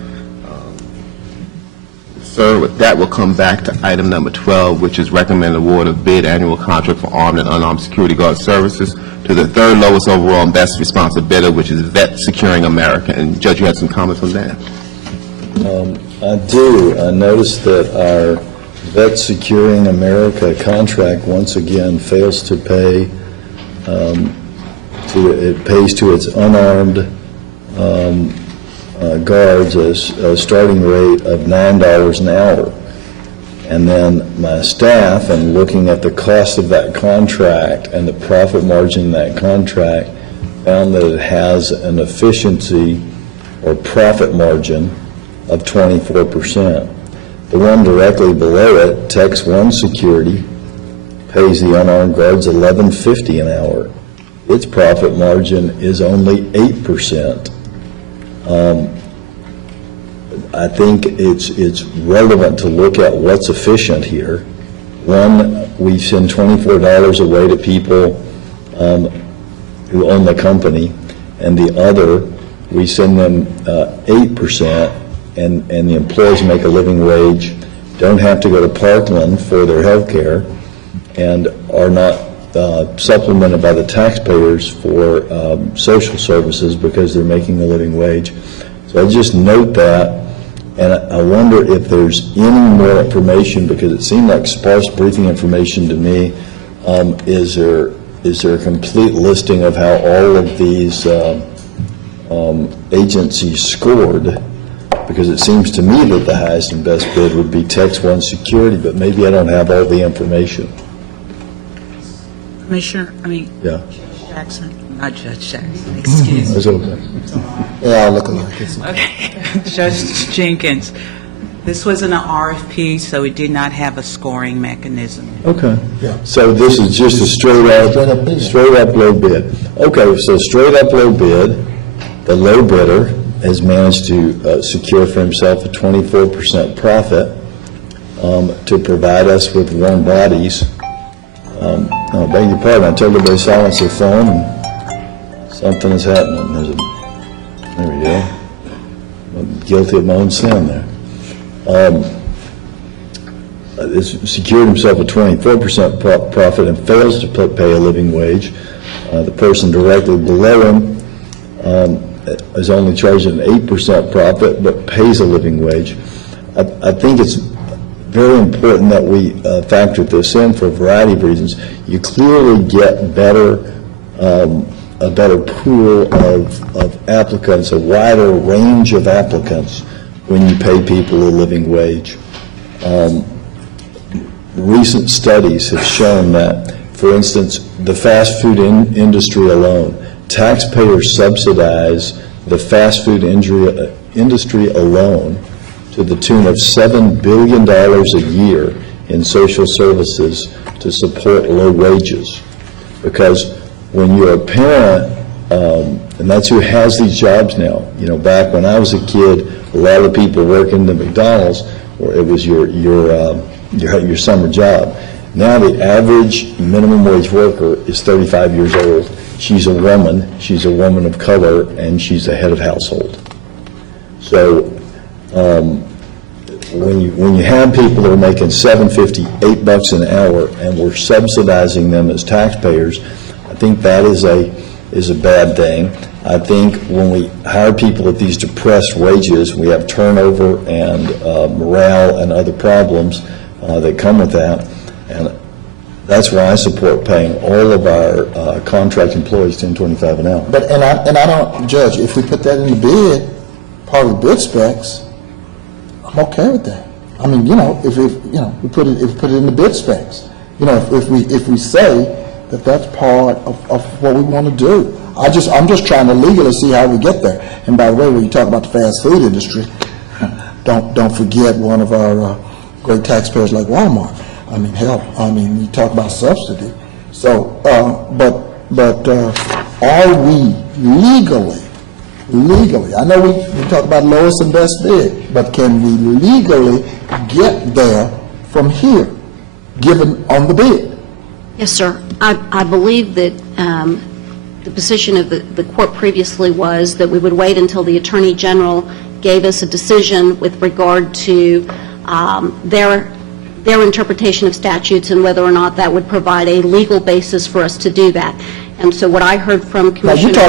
Sir, with that, we'll come back to item number 12, which is recommend award of bid annual contract for armed and unarmed security guard services to the third lowest overall and best responsive bidder, which is Vet Securing America. And Judge, you had some comments on that? I do. I noticed that our Vet Securing America contract once again fails to pay, it pays to its unarmed guards a starting rate of $9 an hour. And then my staff, and looking at the cost of that contract and the profit margin in that contract, found that it has an efficiency or profit margin of 24%. The one directly below it, Tex One Security, pays the unarmed guards $11.50 an hour. Its profit margin is only 8%. I think it's relevant to look at what's efficient here. One, we send $24 away to people who own the company, and the other, we send them 8%, and the employees make a living wage, don't have to go to Parkland for their health care, and are not supplemented by the taxpayers for social services because they're making a living wage. So I just note that, and I wonder if there's any more information, because it seemed like sparse briefing information to me. Is there a complete listing of how all of these agencies scored? Because it seems to me that the highest and best bid would be Tex One Security, but maybe I don't have all the information. Commissioner, Yeah. Judge Jackson, not Judge Jackson, excuse me. That's okay. Yeah, I look alike. Okay, Judge Jenkins, This wasn't an RFP, so it did not have a scoring mechanism. Okay. Yeah. So this is just a straight up low bid. Okay, so straight up low bid, the low bidder has managed to secure for himself a 24% profit to provide us with warm bodies. I beg your pardon, I told everybody to silence their phone, and something is happening. There we go. I'm guilty of my own sin there. Secured himself a 24% profit and fails to pay a living wage. The person directly below him is only charged an 8% profit but pays a living wage. I think it's very important that we factor this in for a variety of reasons. You clearly get a better pool of applicants, a wider range of applicants when you pay people a living wage. Recent studies have shown that, for instance, the fast food industry alone, taxpayers subsidize the fast food industry alone to the tune of $7 billion a year in social services to support low wages. Because when you're a parent, and that's who has these jobs now. You know, back when I was a kid, a lot of the people working at McDonald's, it was your summer job. Now the average minimum wage worker is 35 years old. She's a woman of color, and she's the head of household. So when you have people that are making $7.50, $8 an hour, and we're subsidizing them as taxpayers, I think that is a bad thing. I think when we hire people at these depressed wages, we have turnover and morale and other problems that come with that. And that's why I support paying all of our contract employees $10.25 an hour. But, and I don't, Judge, if we put that in the bid, part of the bid specs, I'm okay with that. I mean, if we put it in the bid specs, if we say that that's part of what we want to do. I'm just trying to legally see how we get there. And by the way, when you talk about the fast food industry, don't forget one of our great taxpayers like Walmart. I mean, hell, you talk about subsidy. So, but are we legally, I know we talk about lowest and best bid, but can we legally get there from here, given on the bid? Yes, sir. I believe that the position of the court previously was that we would wait until the Attorney General gave us a decision with regard to their interpretation of statutes and whether or not that would provide a legal basis for us to do that. And so what I heard from Commissioner... Now, you're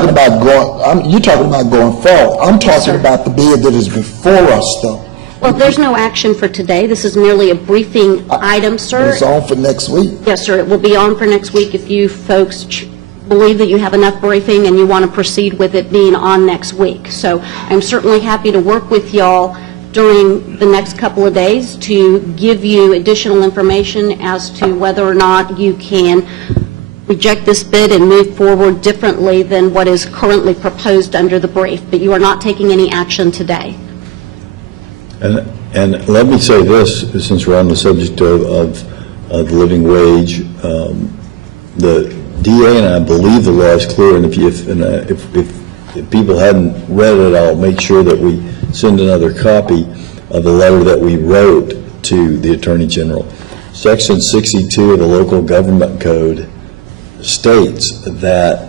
talking about going forward. I'm talking about the bid that is before us, though. Well, there's no action for today. This is merely a briefing item, sir. It's on for next week. Yes, sir. It will be on for next week if you folks believe that you have enough briefing and you want to proceed with it being on next week. So I'm certainly happy to work with y'all during the next couple of days to give you additional information as to whether or not you can reject this bid and move forward differently than what is currently proposed under the brief. But you are not taking any action today. And let me say this, since we're on the subject of the living wage, the DA and I believe the law is clear, and if people hadn't read it, I'll make sure that we send another copy of the letter that we wrote to the Attorney General. Section 62 of the Local Government Code states that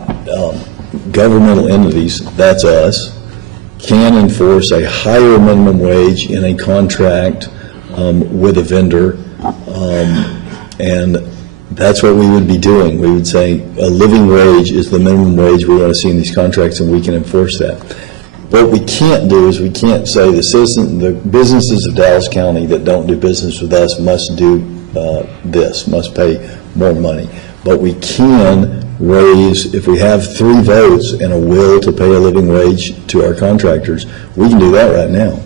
governmental entities, that's us, can enforce a higher minimum wage in a contract with a vendor, and that's what we would be doing. We would say a living wage is the minimum wage we want to see in these contracts, and we can enforce that. What we can't do is we can't say the businesses of Dallas County that don't do business with us must do must pay more money. But we can raise, if we have 3 votes and a will to pay a living wage to our contractors, we can do that right now.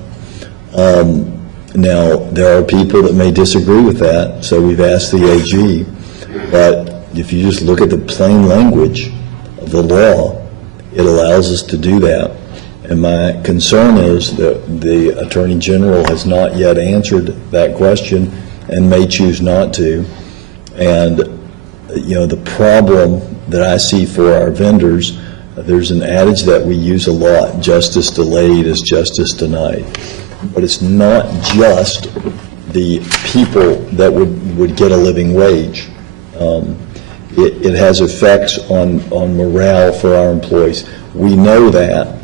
Now, there are people that may disagree with that, so we've asked the AG, but if you just look at the plain language of the law, it allows us to do that. And my concern is that the Attorney General has not yet answered that question and may choose not to. And, the problem that I see for our vendors, there's an adage that we use a lot, justice delayed is justice denied. But it's not just the people that would get a living wage. It has effects on morale for our employees. We know that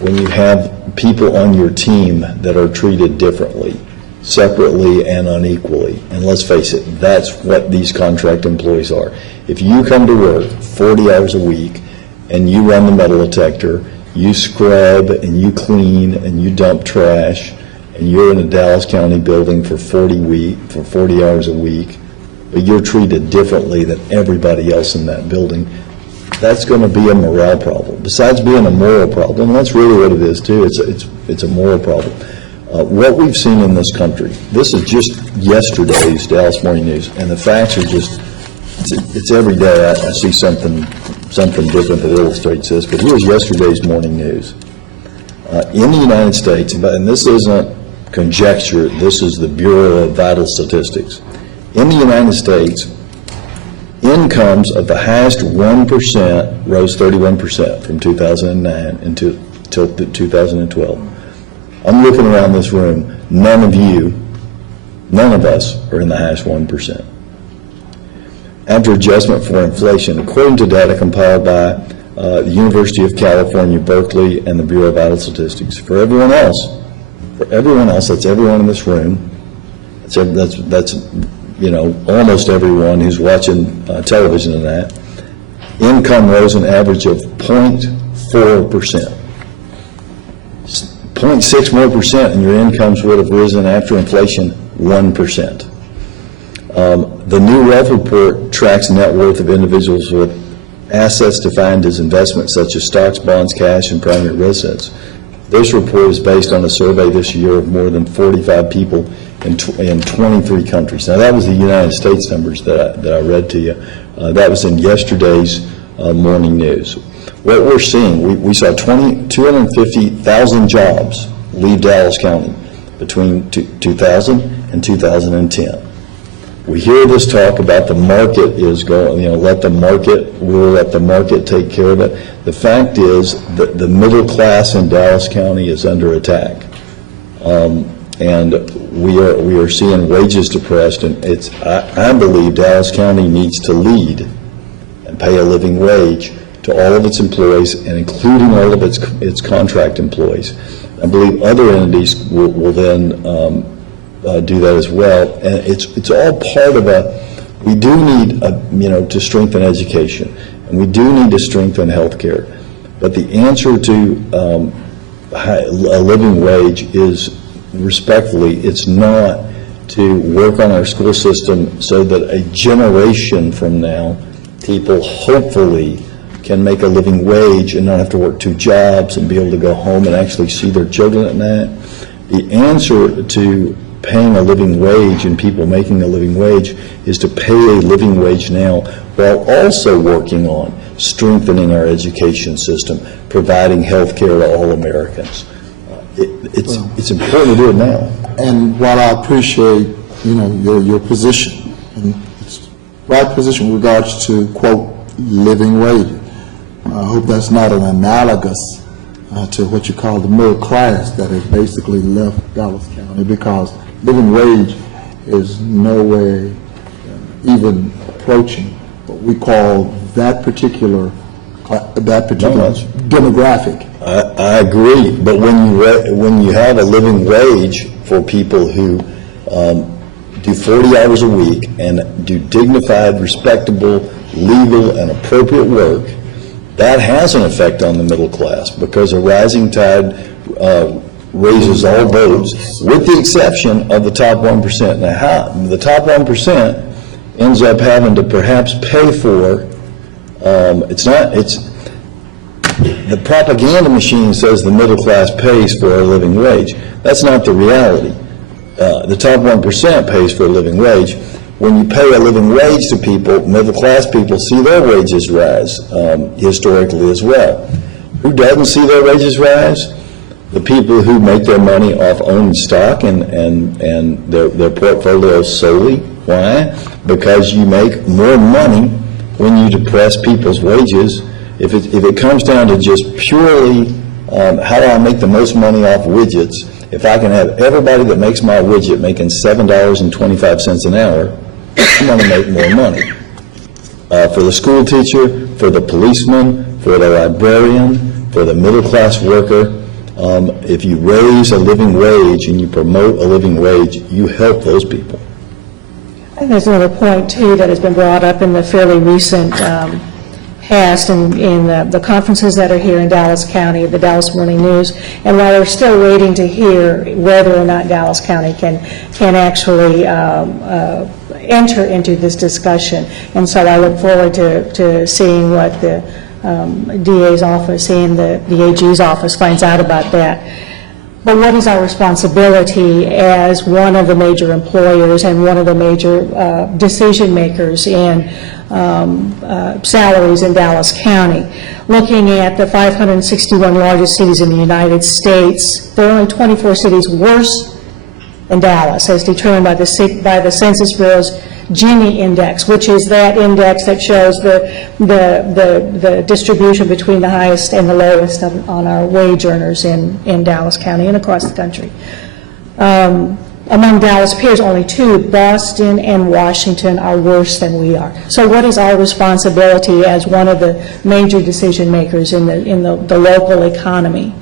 when you have people on your team that are treated differently, separately and unequally, and let's face it, that's what these contract employees are. If you come to work 40 hours a week and you run the metal detector, you scrub and you clean and you dump trash, and you're in a Dallas County building for 40 hours a week, but you're treated differently than everybody else in that building, that's going to be a morale problem. Besides being a moral problem, that's really what it is too, it's a moral problem. What we've seen in this country, this is just yesterday's Dallas Morning News, and the facts are just, it's every day I see something different that illustrates this, but here's yesterday's morning news. In the United States, and this isn't conjecture, this is the Bureau of Vital Statistics. In the United States, incomes of the highest 1% rose 31% from 2009 until 2012. I'm looking around this room, none of us are in the highest 1%. After adjustment for inflation, according to data compiled by the University of California, Berkeley, and the Bureau of Vital Statistics, for everyone else, that's everyone in this room, that's almost everyone who's watching television and that, income rose an average of 0.4%. 0.6 more percent, and your incomes would have risen after inflation 1%. The new wealth report tracks net worth of individuals with assets defined as investments such as stocks, bonds, cash, and primary residence. This report is based on a survey this year of more than 45 people in 23 countries. Now, that was the United States numbers that I read to you. That was in yesterday's morning news. What we're seeing, we saw 250,000 jobs leave Dallas County between 2000 and 2010. We hear this talk about the market is going, let the market rule, let the market take care of it. The fact is that the middle class in Dallas County is under attack. And we are seeing wages depressed, and I believe Dallas County needs to lead and pay a living wage to all of its employees, and including all of its contract employees. I believe other entities will then do that as well. And it's all part of we do need to strengthen education, and we do need to strengthen healthcare. But the answer to a living wage is, respectfully, it's not to work on our school system so that a generation from now, people hopefully can make a living wage and not have to work 2 jobs and be able to go home and actually see their children at night. The answer to paying a living wage and people making a living wage is to pay a living wage now, while also working on strengthening our education system, providing health care to all Americans. It's important to do it now. And while I appreciate, your position, and it's the right position in regards to, quote, living wage, I hope that's not an analogous to what you call the middle class that has basically left Dallas County, because living wage is no way even approaching what we call that particular demographic. I agree, but when you have a living wage for people who do 40 hours a week and do dignified, respectable, legal, and appropriate work, that has an effect on the middle class, because a rising tide raises all boats, with the exception of the top 1%. Now, the top 1% ends up having to perhaps pay for, the propaganda machine says the middle class pays for a living wage. That's not the reality. The top 1% pays for a living wage. When you pay a living wage to people, middle class people see their wages rise historically as well. Who doesn't see their wages rise? the people who make their money off owning stock and their portfolio solely. Why? Because you make more money when you depress people's wages. If it comes down to just purely how do I make the most money off widgets, if I can have everybody that makes my widget making $7.25 an hour, I'm going to make more money. For the school teacher, for the policeman, for the librarian, for the middle-class worker, if you raise a living wage and you promote a living wage, you help those people. I think there's another point, too, that has been brought up in the fairly recent past in the conferences that are here in Dallas County, the Dallas Morning News, and while we're still waiting to hear whether or not Dallas County can actually enter into this discussion. And so I look forward to seeing what the DA's office and the AG's office finds out about that. But what is our responsibility as one of the major employers and one of the major decision makers in salaries in Dallas County? Looking at the 561 largest cities in the United States, there are only 24 cities worse than Dallas, as determined by the Census Bureau's Gini index, which is that index that shows the distribution between the highest and the lowest on our wage earners in Dallas County and across the country. Among Dallas peers, only two, Boston and Washington, are worse than we are. So what is our responsibility as one of the major decision makers in the local economy?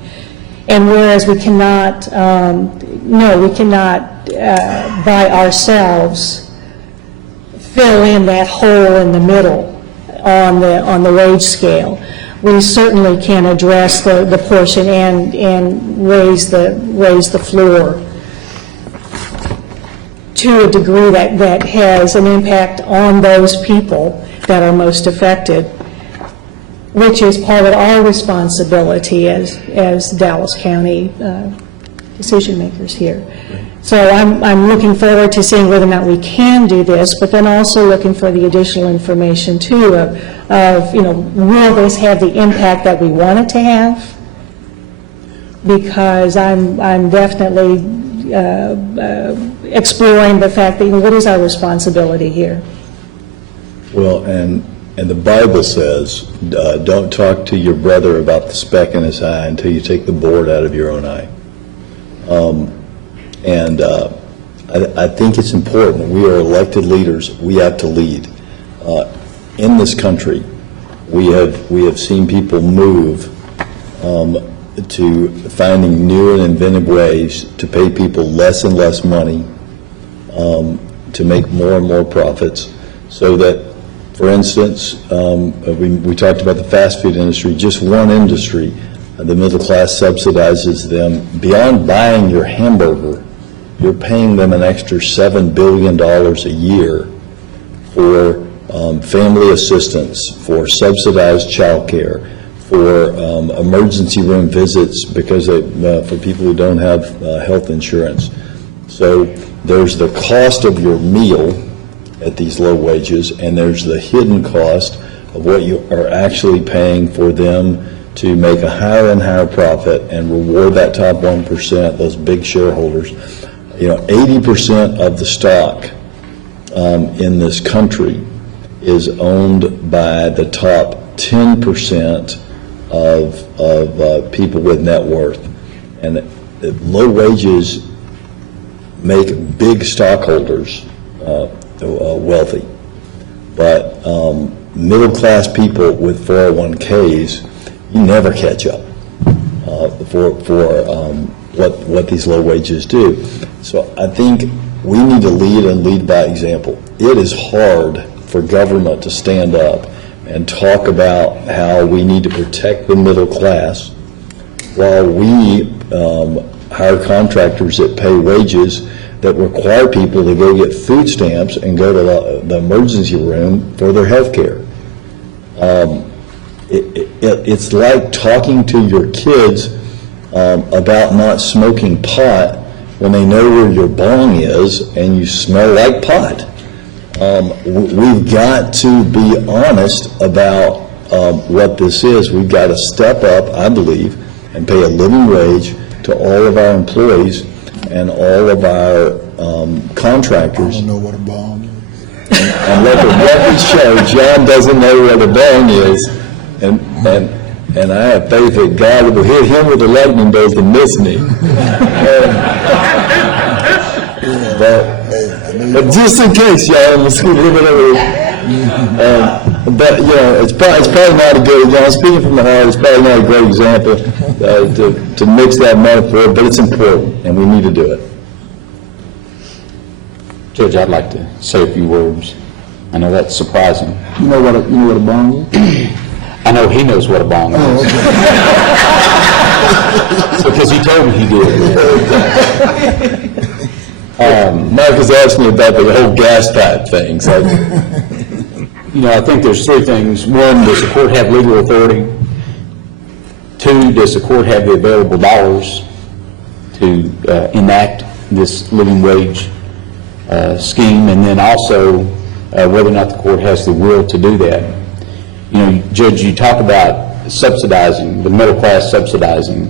And whereas we cannot, we cannot by ourselves fill in that hole in the middle on the wage scale, we certainly can address the portion and raise the floor to a degree that has an impact on those people that are most affected, which is part of our responsibility as Dallas County decision makers here. So I'm looking forward to seeing whether or not we can do this, but then also looking for the additional information too of will this have the impact that we want it to have? Because I'm definitely exploring the fact that what is our responsibility here? Well, and the Bible says, don't talk to your brother about the speck in his eye until you take the board out of your own eye. I think it's important. We are elected leaders. We have to lead. In this country, we have seen people move to finding new and inventive ways to pay people less and less money to make more and more profits, so that, for instance, we talked about the fast food industry, just one industry, the middle class subsidizes them. Beyond buying your hamburger, you're paying them an extra $7 billion a year for family assistance, for subsidized child care, for emergency room visits because for people who don't have health insurance. So there's the cost of your meal at these low wages, and there's the hidden cost of what you are actually paying for them to make a higher and higher profit and reward that top 1%, those big shareholders. 80% of the stock in this country is owned by the top 10% of people with net worth. And low wages make big stockholders wealthy. But middle-class people with 401ks, you never catch up for what these low wages do. So I think we need to lead and lead by example. It is hard for government to stand up and talk about how we need to protect the middle class while we hire contractors that pay wages that require people to go get food stamps and go to the emergency room for their health care. It's like talking to your kids about not smoking pot when they know where your bong is and you smell like pot. We've got to be honest about what this is. We've got to step up, I believe, and pay a living wage to all of our employees and all of our contractors. I don't know what a bong is. And let the record show, John doesn't know what a bong is, and I have faith that God will hit him with a lightning bolt and miss me. But just in case, y'all, I'm going to scoot a little bit over. But, you know, it's probably not a good, I'm speaking from the heart, it's probably not a great example to mix that metaphor, but it's important, and we need to do it. Judge, I'd like to say a few words. I know that's surprising. You know what a bong is? I know he knows what a bong is. Because he told me he did. Marcus asked me about the whole gas pipe thing, so. You know, I think there's three things. One, does the court have legal authority? Two, does the court have the available dollars to enact this living wage scheme? And then also, whether or not the court has the will to do that. You know, Judge, you talk about subsidizing, the middle class subsidizing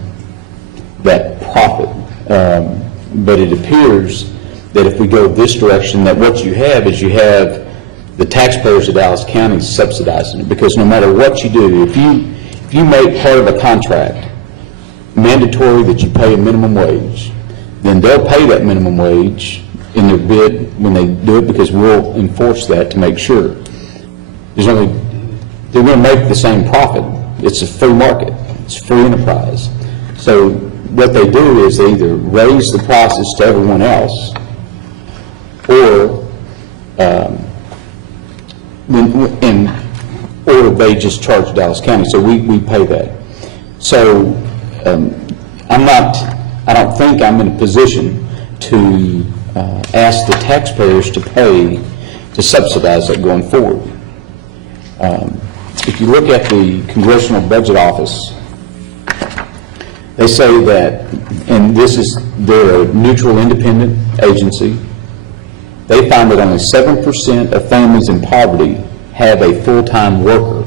that profit. But it appears that if we go this direction, that what you have is you have the taxpayers of Dallas County subsidizing it, because no matter what you do, if you make part of a contract mandatory that you pay a minimum wage, then they'll pay that minimum wage in their bid when they do it, because we'll enforce that to make sure. They're going to make the same profit. It's a free market. It's free enterprise. So what they do is they either raise the prices to everyone else, or or they just charge Dallas County. So we pay that. So I don't think I'm in a position to ask the taxpayers to pay to subsidize that going forward. If you look at the Congressional Budget Office, they say that, and they're a neutral, independent agency, they found that only 7% of families in poverty have a full-time worker.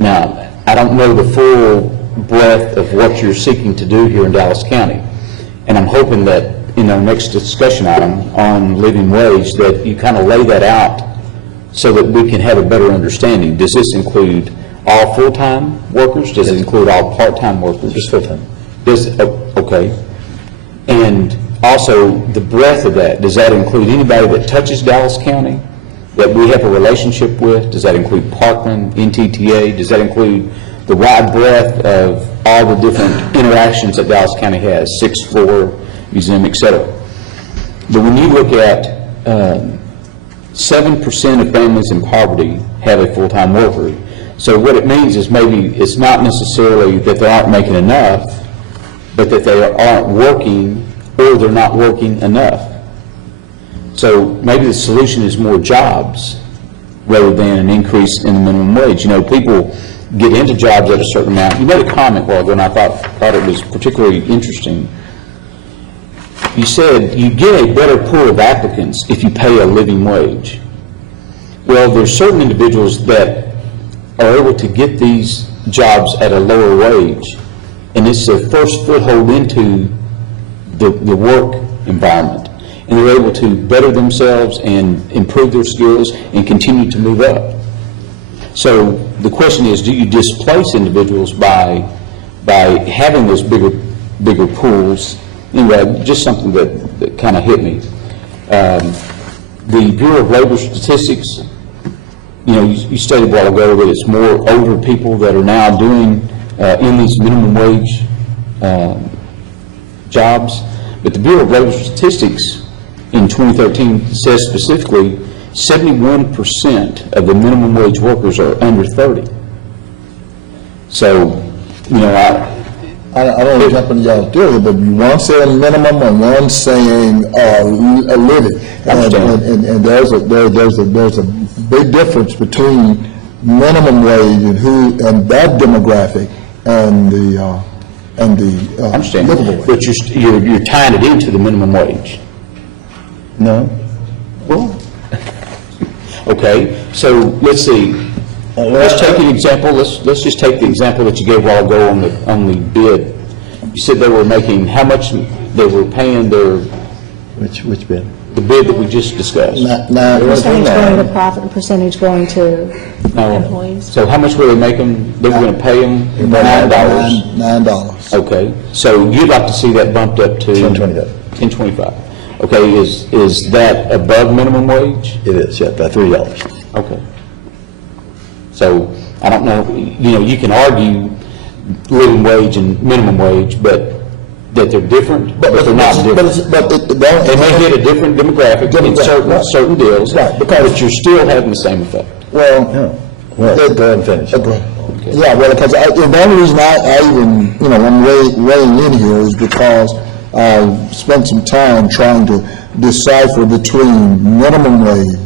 Now, I don't know the full breadth of what you're seeking to do here in Dallas County, and I'm hoping that in our next discussion item on living wage that you kind of lay that out so that we can have a better understanding. Does this include all full-time workers? Does it include all part-time workers? Just full-time. Okay. And also, the breadth of that, does that include anybody that touches Dallas County that we have a relationship with? Does that include Parkland, NTTA? Does that include the wide breadth of all the different interactions that Dallas County has, sixth floor, museum, et cetera? But when you look at 7% of families in poverty have a full-time worker, so what it means is maybe it's not necessarily that they aren't making enough, but that they aren't working, or they're not working enough. So maybe the solution is more jobs rather than an increase in the minimum wage. You know, people get into jobs at a certain amount. You made a comment a while ago, and I thought it was particularly interesting. You said you get a better pool of applicants if you pay a living wage. Well, there's certain individuals that are able to get these jobs at a lower wage, and it's their first foothold into the work environment, and they're able to better themselves and improve their skills and continue to move up. So the question is, do you displace individuals by having those bigger pools? Anyway, just something that kind of hit me. The Bureau of Labor Statistics, you know, you stated a while ago that it's more older people that are now doing in these minimum wage jobs. But the Bureau of Labor Statistics in 2013 says specifically 71% of the minimum wage workers are under 30. So, you know, I don't want to jump into y'all's theory, but one saying minimum and one saying a living. And there's a big difference between minimum wage and that demographic and the livable wage. But you're tying it into the minimum wage. No. Well, okay. So let's see. Let's take an example. Let's just take the example that you gave a while ago on the bid. You said they were making, how much they were paying their, Which bid? the bid that we just discussed? Percentage going to profit and percentage going to No. employees. So how much were they making, they were going to pay them? $9? $9. Okay, so you'd like to see that bumped up to? $10.25. $10.25. Okay, is that above minimum wage? It is, yeah, by $3. Okay. So, I don't know, you can argue living wage and minimum wage, but that they're different, but they're not different. They may hit a different demographic in certain deals, but you're still having the same effect. Well, Well, go ahead and finish. yeah, well, because the only reason I even, I'm weighing in here is because I spent some time trying to decipher between minimum wage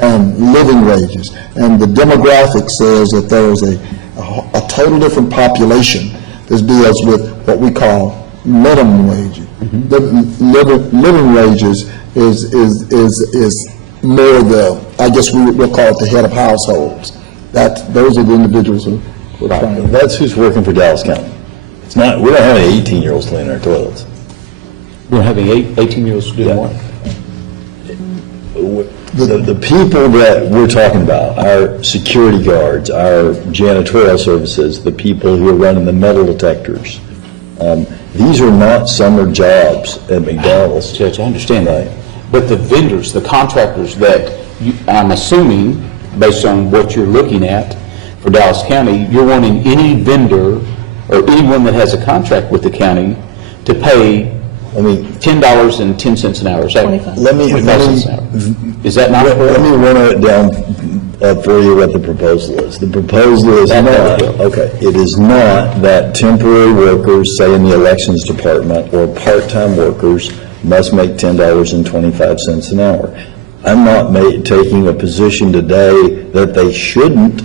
and living wages. And the demographic says that there is a total different population that deals with what we call minimum wages. Living wages is more I guess we'll call it the head of households. Those are the individuals who are trying. That's who's working for Dallas County. It's not, we don't have any 18-year-olds cleaning our toilets. We're having 18-year-olds doing what? The people that we're talking about, our security guards, our janitorial services, the people who are running the metal detectors, these are not summer jobs at McDonald's. Judge, I understand that. But the vendors, the contractors that, I'm assuming, based on what you're looking at for Dallas County, you're wanting any vendor or anyone that has a contract with the county to pay $10.10 an hour. Is that 25 cents an hour? Is that not correct? Let me run it down for you what the proposal is. The proposal is it is not that temporary workers, say in the elections department, or part-time workers must make $10.25 an hour. I'm not taking a position today that they shouldn't,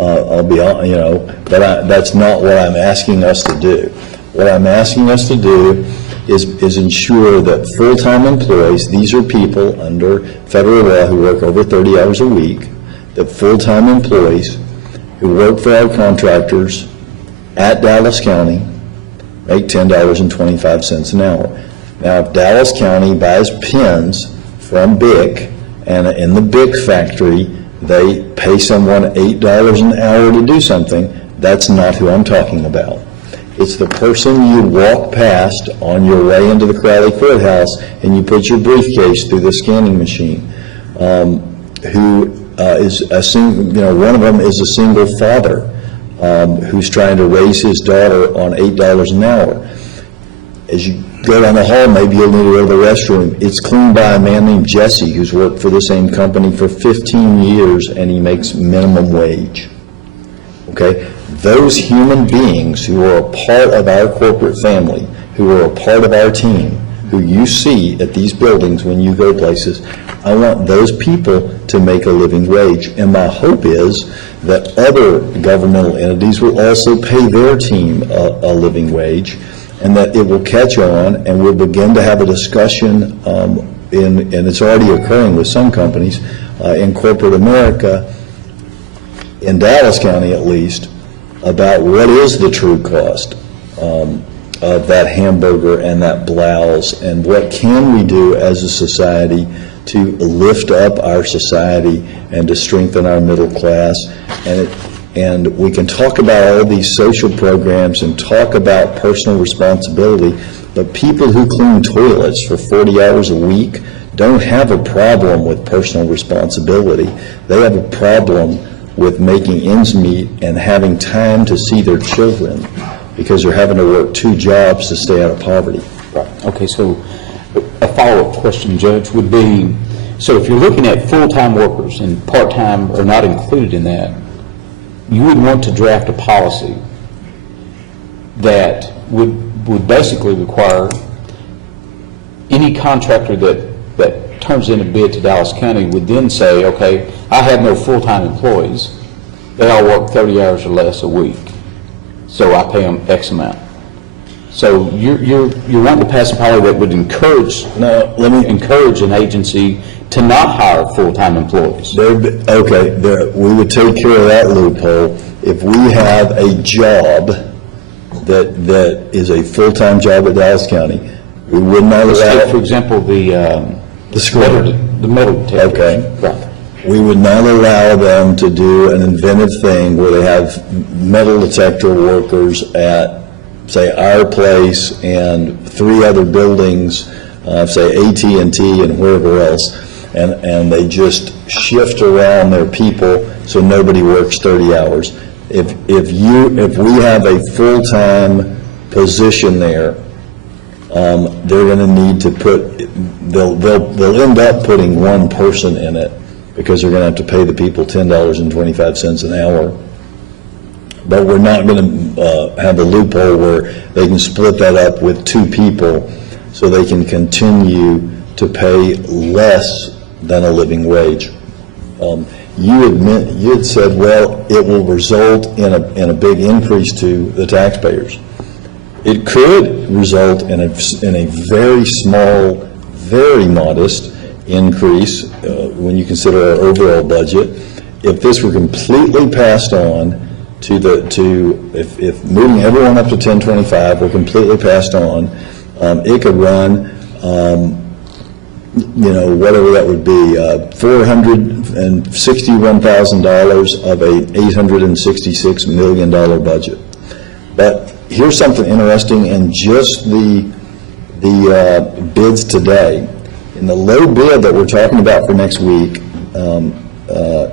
I'll be honest, but that's not what I'm asking us to do. What I'm asking us to do is ensure that full-time employees, these are people under federal law who work over 30 hours a week, that full-time employees who work for our contractors at Dallas County make $10.25 an hour. Now, if Dallas County buys pins from BIC, and in the BIC factory, they pay someone $8 an hour to do something, that's not who I'm talking about. It's the person you walk past on your way into the Crowley Courthouse and you put your briefcase through the scanning machine, who is one of them is a single father who's trying to raise his daughter on $8 an hour. As you go down the hall, maybe you'll need to go to the restroom. It's cleaned by a man named Jesse who's worked for the same company for 15 years and he makes minimum wage. Okay? Those human beings who are a part of our corporate family, who are a part of our team, who you see at these buildings when you go places, I want those people to make a living wage. And my hope is that other governmental entities will also pay their team a living wage, and that it will catch on and we'll begin to have a discussion, and it's already occurring with some companies in corporate America, in Dallas County at least, about what is the true cost of that hamburger and that blouse, and what can we do as a society to lift up our society and to strengthen our middle class. And we can talk about all these social programs and talk about personal responsibility, but people who clean toilets for 40 hours a week don't have a problem with personal responsibility. They have a problem with making ends meet and having time to see their children because they're having to work 2 jobs to stay out of poverty. Right. Okay, so a follow-up question, Judge, would be, so if you're looking at full-time workers and part-time are not included in that, you would want to draft a policy that would basically require any contractor that turns in a bid to Dallas County would then say, okay, I have no full-time employees. They all work 30 hours or less a week, so I pay them X amount. So you're wanting to pass a policy that would encourage an agency to not hire full-time employees. We would take care of that loophole if we have a job that is a full-time job at Dallas County, we would not Let's allow... take, for example, The school. the metal detector. Okay. Right. We would not allow them to do an inventive thing where they have metal detector workers at, say, our place and 3 other buildings, say AT&T and wherever else, and they just shift around their people so nobody works 30 hours. If we have a full-time position there, they're going to need to they'll end up putting one person in it because they're going to have to pay the people $10.25 an hour. But we're not going to have a loophole where they can split that up with 2 people so they can continue to pay less than a living wage. You had said, well, it will result in a big increase to the taxpayers. It could result in a very small, very modest increase when you consider our overall budget. If this were completely passed on if moving everyone up to 1025 were completely passed on, it could run, whatever that would be, $461,000 of a $866 million budget. But here's something interesting in just the bids today. In the low bid that we're talking about for next week,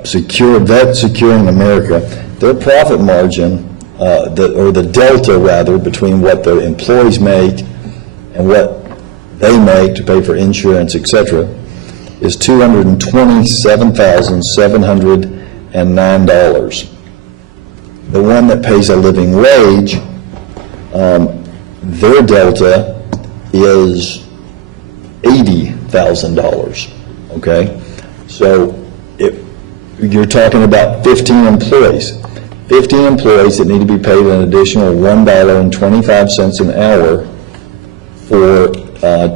Securing America, their profit margin, or the delta rather, between what the employees make and what they make to pay for insurance, et cetera, is $227,709. The one that pays a living wage, their delta is $80,000, okay? So you're talking about 15 employees. 15 employees that need to be paid an additional $1.25 an hour for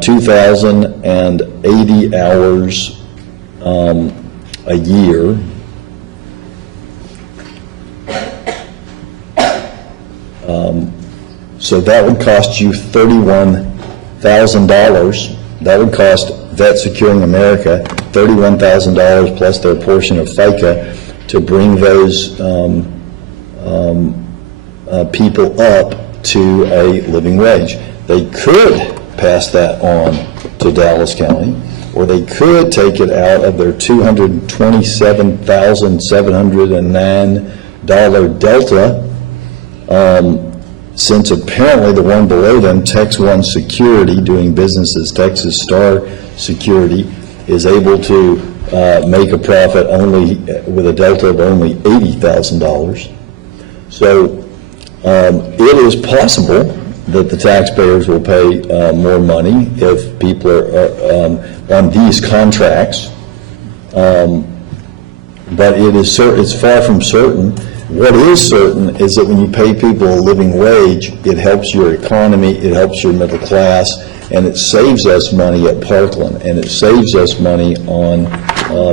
2,080 hours a year. So that would cost you $31,000. That would cost Vet Securing America $31,000 plus their portion of FICA to bring those people up to a living wage. They could pass that on to Dallas County, or they could take it out of their $227,709 delta, since apparently the one below them, Tex One Security, doing business as Texas Star Security, is able to make a profit only with a delta of only $80,000. So it is possible that the taxpayers will pay more money if people are on these contracts, but it's far from certain. What is certain is that when you pay people a living wage, it helps your economy, it helps your middle class, and it saves us money at Parkland, and it saves us money on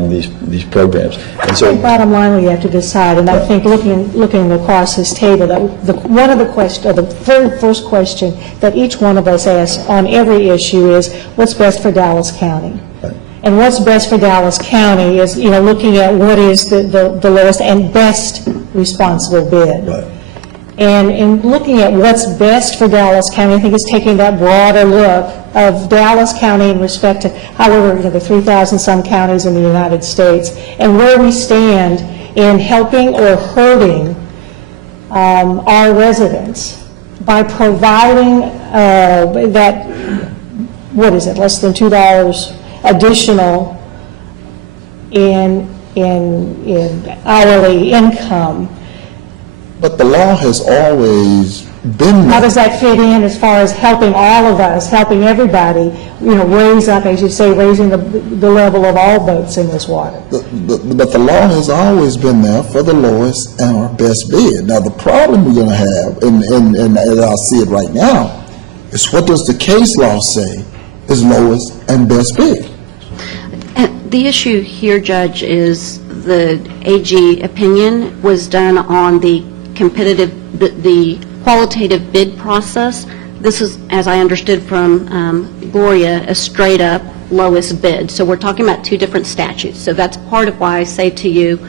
these programs. And so, bottom line, we have to decide, and I think looking across this table, that one of the first question that each one of us asks on every issue is, what's best for Dallas County? And what's best for Dallas County is, looking at what is the lowest and best responsible bid. right. And in looking at what's best for Dallas County, I think it's taking that broader look of Dallas County in respect to, however, the 3,000-some counties in the United States, and where we stand in helping or hurting our residents by providing that, what is it, less than $2 additional in hourly income. But the law has always been How there. does that fit in as far as helping all of us, helping everybody, raise up, as you say, raising the level of all boats in this water? But the law has always been there for the lowest and our best bid. Now, the problem we're going to have, and as I see it right now, is what does the case law say is lowest and best bid? And the issue here, Judge, is the AG opinion was done on the competitive, the qualitative bid process. This is, as I understood from Gloria, a straight-up lowest bid. So we're talking about two different statutes. So that's part of why I say to you,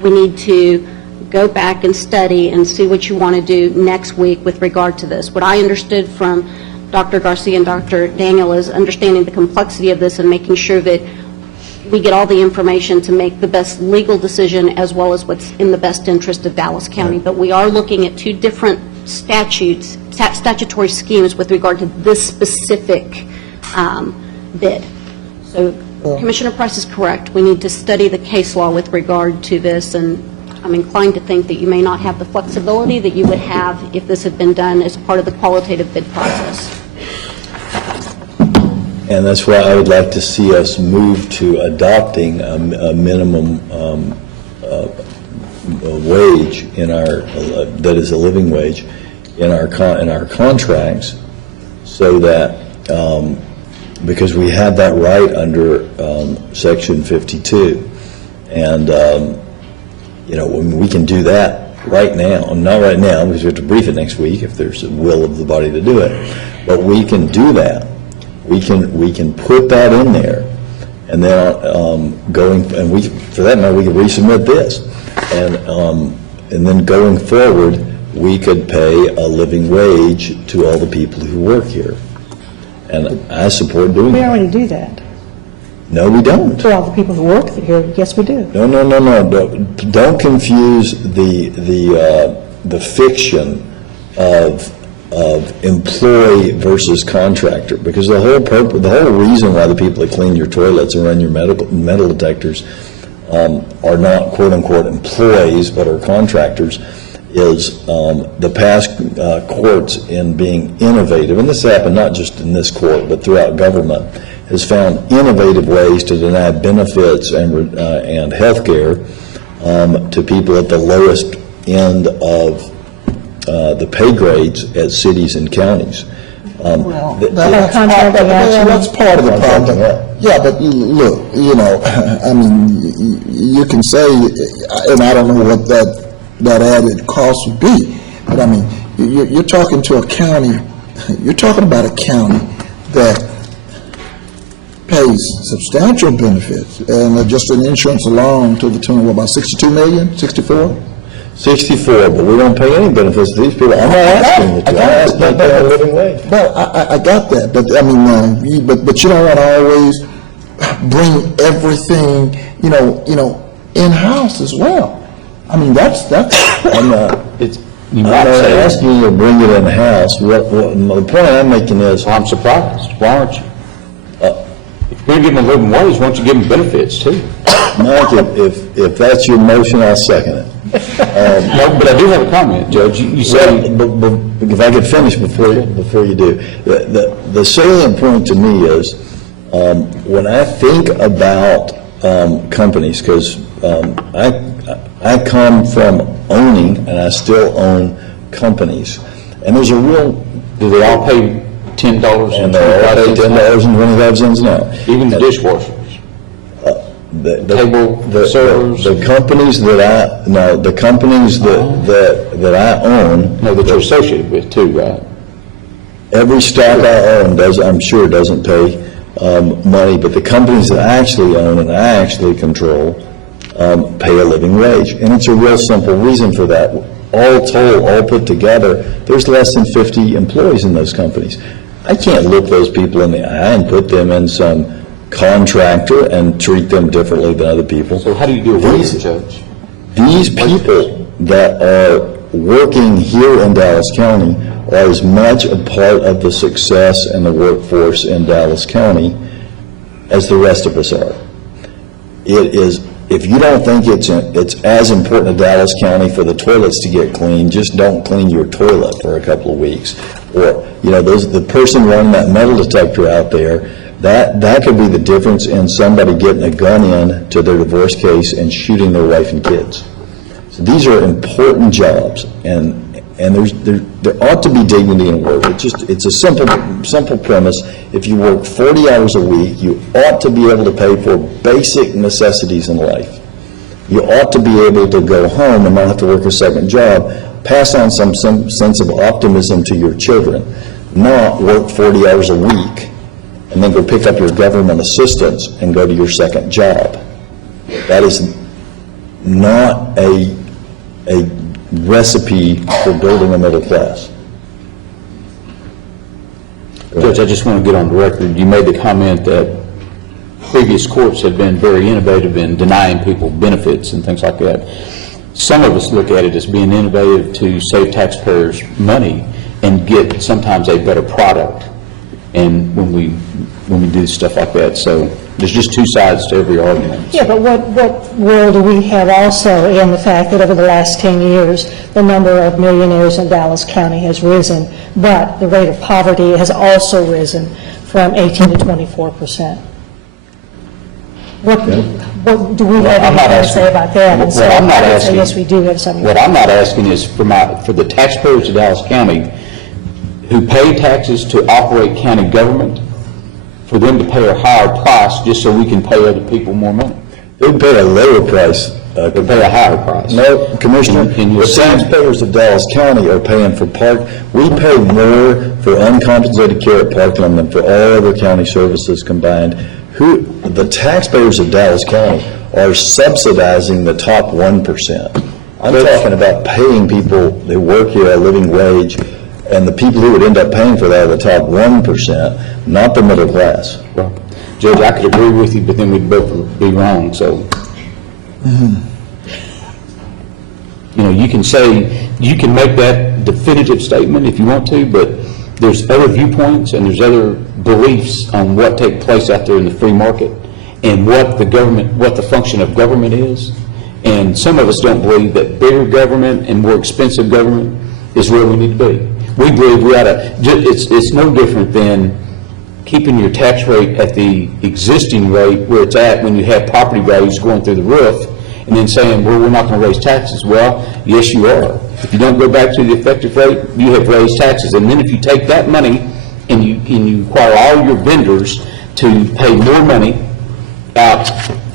we need to go back and study and see what you want to do next week with regard to this. What I understood from Dr. Garcia and Dr. Daniel is understanding the complexity of this and making sure that we get all the information to make the best legal decision as well as what's in the best interest of Dallas County. But we are looking at two different statutes, statutory schemes with regard to this specific bid. So Commissioner Price is correct. We need to study the case law with regard to this, and I'm inclined to think that you may not have the flexibility that you would have if this had been done as part of the qualitative bid process. And that's why I would like to see us move to adopting a minimum wage in our, that is a living wage, in our contracts, so that, because we have that right under Section 52. And, you know, we can do that right now, not right now, because we have to brief it next week if there's a will of the body to do it. But we can do that. We can put that in there, and then for that matter, we can resubmit this, and then going forward, we could pay a living wage to all the people who work here, and I support doing We that. already do that. No, we don't. For all the people who work here, yes, we do. No. Don't confuse the fiction of employee versus contractor, because the whole reason why the people that clean your toilets and run your metal detectors are not quote-unquote employees but are contractors is the past courts in being innovative, and this happened not just in this court but throughout government, has found innovative ways to deny benefits and health care to people at the lowest end of the pay grades at cities and counties. That's part of the problem. Yeah, but look, you know, I mean, you can say, and I don't know what that added cost would be, but I mean, you're talking to a county, you're talking about a county that pays substantial benefits, and just an insurance alone to the tune of about 62 million, 64? 64, but we don't pay any benefits to these people. I'm not asking you to. I'm asking you to pay a living wage. Well, I got that, but I mean, but you don't want to always bring everything, you know, in-house as well. I mean, that's. I'm not asking you to bring it in-house. The point I'm making is, I'm surprised. Why aren't you? If you're going to give them a living wage, why don't you give them benefits too? Mike, if that's your motion, I'll second it. No, but I do have a comment, Judge. You said, but if I could finish before you do, the salient point to me is when I think about companies, because I come from owning, and I still own companies, and there's a real. Do they all pay $10 and $10.25 an hour? Even the dishwashers. The companies that I own. No, that you're associated with too, right? Every stock I own I'm sure doesn't pay money, but the companies that I actually own and I actually control pay a living wage, and it's a real simple reason for that. All told, all put together, there's less than 50 employees in those companies. I can't look those people in the eye and put them in some contractor and treat them differently than other people. So how do you do away with it, Judge? These people that are working here in Dallas County are as much a part of the success and the workforce in Dallas County as the rest of us are. It is, if you don't think it's as important to Dallas County for the toilets to get clean, just don't clean your toilet for a couple of weeks. Or, you know, the person running that metal detector out there, that could be the difference in somebody getting a gun in to their divorce case and shooting their wife and kids. So these are important jobs, and there ought to be dignity in work. It's a simple premise. If you work 40 hours a week, you ought to be able to pay for basic necessities in life. You ought to be able to go home and not have to work a second job pass on some sense of optimism to your children, not work 40 hours a week and then go pick up your government assistance and go to your second job. That is not a recipe for building a middle class. Judge, I just want to get on the record. You made the comment that previous courts have been very innovative in denying people benefits and things like that. Some of us look at it as being innovative to save taxpayers money and get sometimes a better product. And when we do stuff like that, so there's just two sides to every argument. Yeah, but what role do we have also in the fact that over the last 10 years, the number of millionaires in Dallas County has risen, but the rate of poverty has also risen from 18 to 24%? What do we have anything to say about that? And so I'm not I would say, asking- yes, we do have something. What I'm not asking is for the taxpayers of Dallas County who pay taxes to operate county government, for them to pay a higher price just so we can pay other people more money. They'd pay a lower price. They pay a higher price. No, Commissioner, Can you the assume- taxpayers of Dallas County are paying for park, we pay more for uncompensated care at Parkland than for all other county services combined. The taxpayers of Dallas County are subsidizing the top 1%. I'm talking about paying people that work here a living wage, and the people who would end up paying for that are the top 1%, not the middle class. Well, Judge, I could agree with you, but then we'd both be wrong, so. You know, you can make that definitive statement if you want to, but there's other viewpoints and there's other beliefs on what takes place out there in the free market and what the function of government is. And some of us don't believe that bigger government and more expensive government is where we need to be. We believe we ought to, it's no different than keeping your tax rate at the existing rate where it's at when you have property values going through the roof, and then saying, well, we're not going to raise taxes. Well, yes, you are. If you don't go back to the effective rate, you have raised taxes. And then if you take that money and you require all your vendors to pay more money out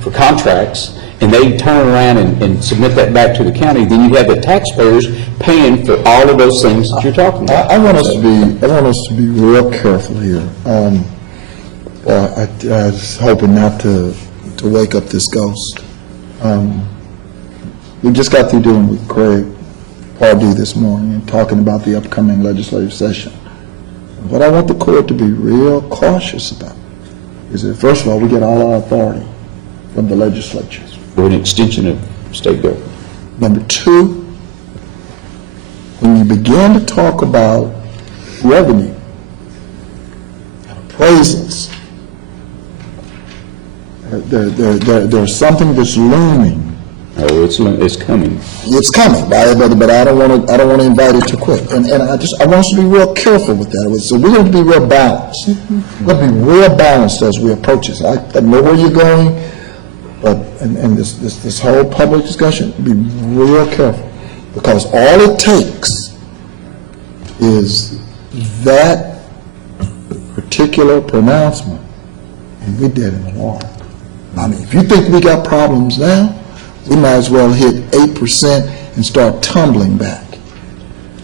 for contracts, and they turn around and submit that back to the county, then you have the taxpayers paying for all of those things that you're talking about. I want us to be real careful here. I was hoping not to wake up this ghost. We just got through dealing with Craig Pardue this morning and talking about the upcoming legislative session. What I want the court to be real cautious about is that, first of all, we get all our authority from the legislature. We're an extension of state government. Number two, when you begin to talk about revenue, appraisals, there's something that's looming. Oh, it's coming. It's coming, but I don't want to invite it too quick. And I want us to be real careful with that. So we're going to be real balanced. We're going to be real balanced as we approach this. I know where you're going, but and this whole public discussion, be real careful, because all it takes is that particular pronouncement, and we're dead in the water. I mean, if you think we got problems now, we might as well hit 8% and start tumbling back.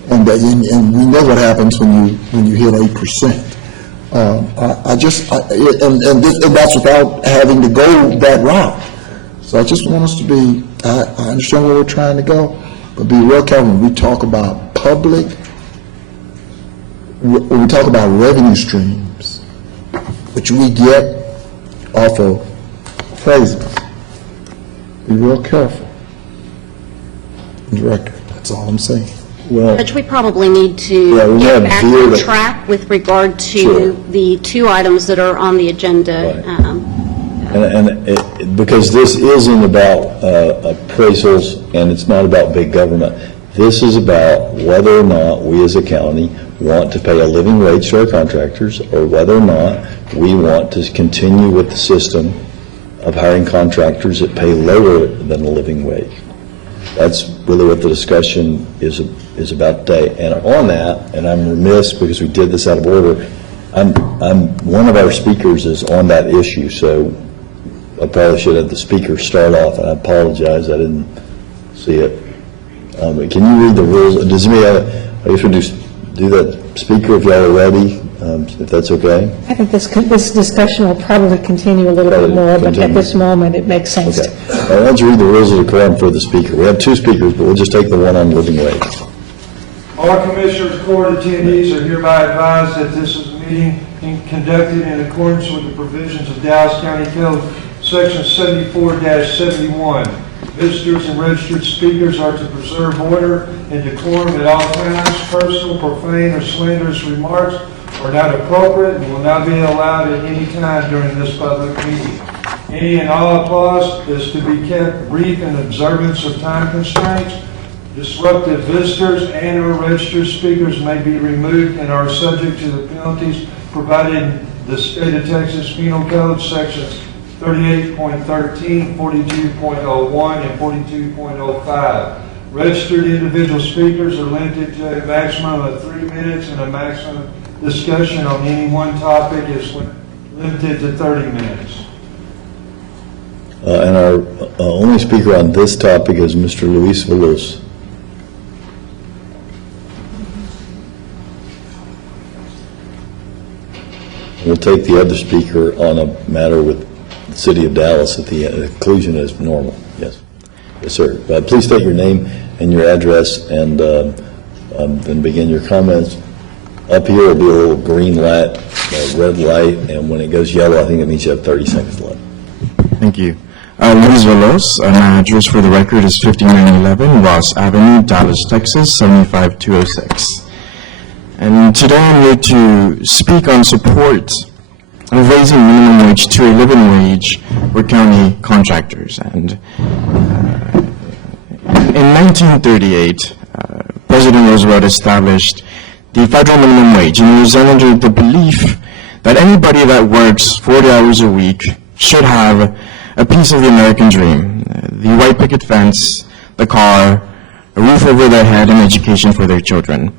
And we know what happens when you hit 8%. And that's without having to go that route. So I just want us to be, I understand where we're trying to go, but be real careful when we talk about when we talk about revenue streams, which we get off of appraisals. Be real careful. On the record, that's all I'm saying. Well, Judge, we probably need to get back on track with regard to the two items that are on the agenda. Because this isn't about appraisals and it's not about big government. This is about whether or not we as a county want to pay a living wage to our contractors, or whether or not we want to continue with the system of hiring contractors that pay lower than a living wage. That's really what the discussion is about today. And on that, and I'm remiss because we did this out of order, one of our speakers is on that issue, so I probably should have the speaker start off, and I apologize, I didn't see it. Can you read the rules? Does anybody, I guess we'll do that speaker if y'all are ready, if that's okay? I think this discussion will probably continue a little bit more, but at this moment, it makes sense. Okay. Why don't you read the rules of the quorum for the speaker? We have two speakers, but we'll just take the one on living wage. All Commissioners Court attendees are hereby advised that this is a meeting conducted in accordance with the provisions of Dallas County Code, Section 74-71. Visitors and registered speakers are to preserve order and decorum at all times. Personal, profane, or slanderous remarks are not appropriate and will not be allowed at any time during this public meeting. Any and all applause is to be kept brief in observance of time constraints. Disruptive visitors and or registered speakers may be removed and are subject to the penalties provided in the State of Texas Penal Code, Sections 38.13, 42.01, and 42.05. Registered individual speakers are limited to a maximum of 3 minutes, and a maximum discussion on any one topic is limited to 30 minutes. And our only speaker on this topic is Mr. Luis Veloz. We'll take the other speaker on a matter with the City of Dallas at the conclusion as normal. Yes. Yes, sir. Please state your name and your address, and then begin your comments. Up here will be a little green light, red light, and when it goes yellow, I think it means you have 30 seconds left. Thank you. Luis Veloz, my address for the record is 5911 Ross Avenue, Dallas, Texas, 75206. And today I'm here to speak on support of raising minimum wage to a living wage for county contractors. And in 1938, President Roosevelt established the federal minimum wage, and it was under the belief that anybody that works 40 hours a week should have a piece of the American dream: the white picket fence, the car, a roof over their head, and education for their children.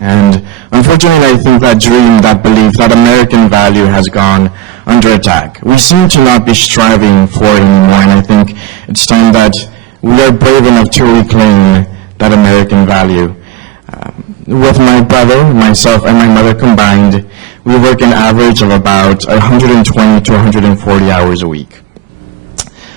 And unfortunately, I think that dream, that belief, that American value has gone under attack. We seem to not be striving for it anymore, and I think it's time that we are brave enough to reclaim that American value. With my brother, myself, and my mother combined, we work an average of about 120 to 140 hours a week.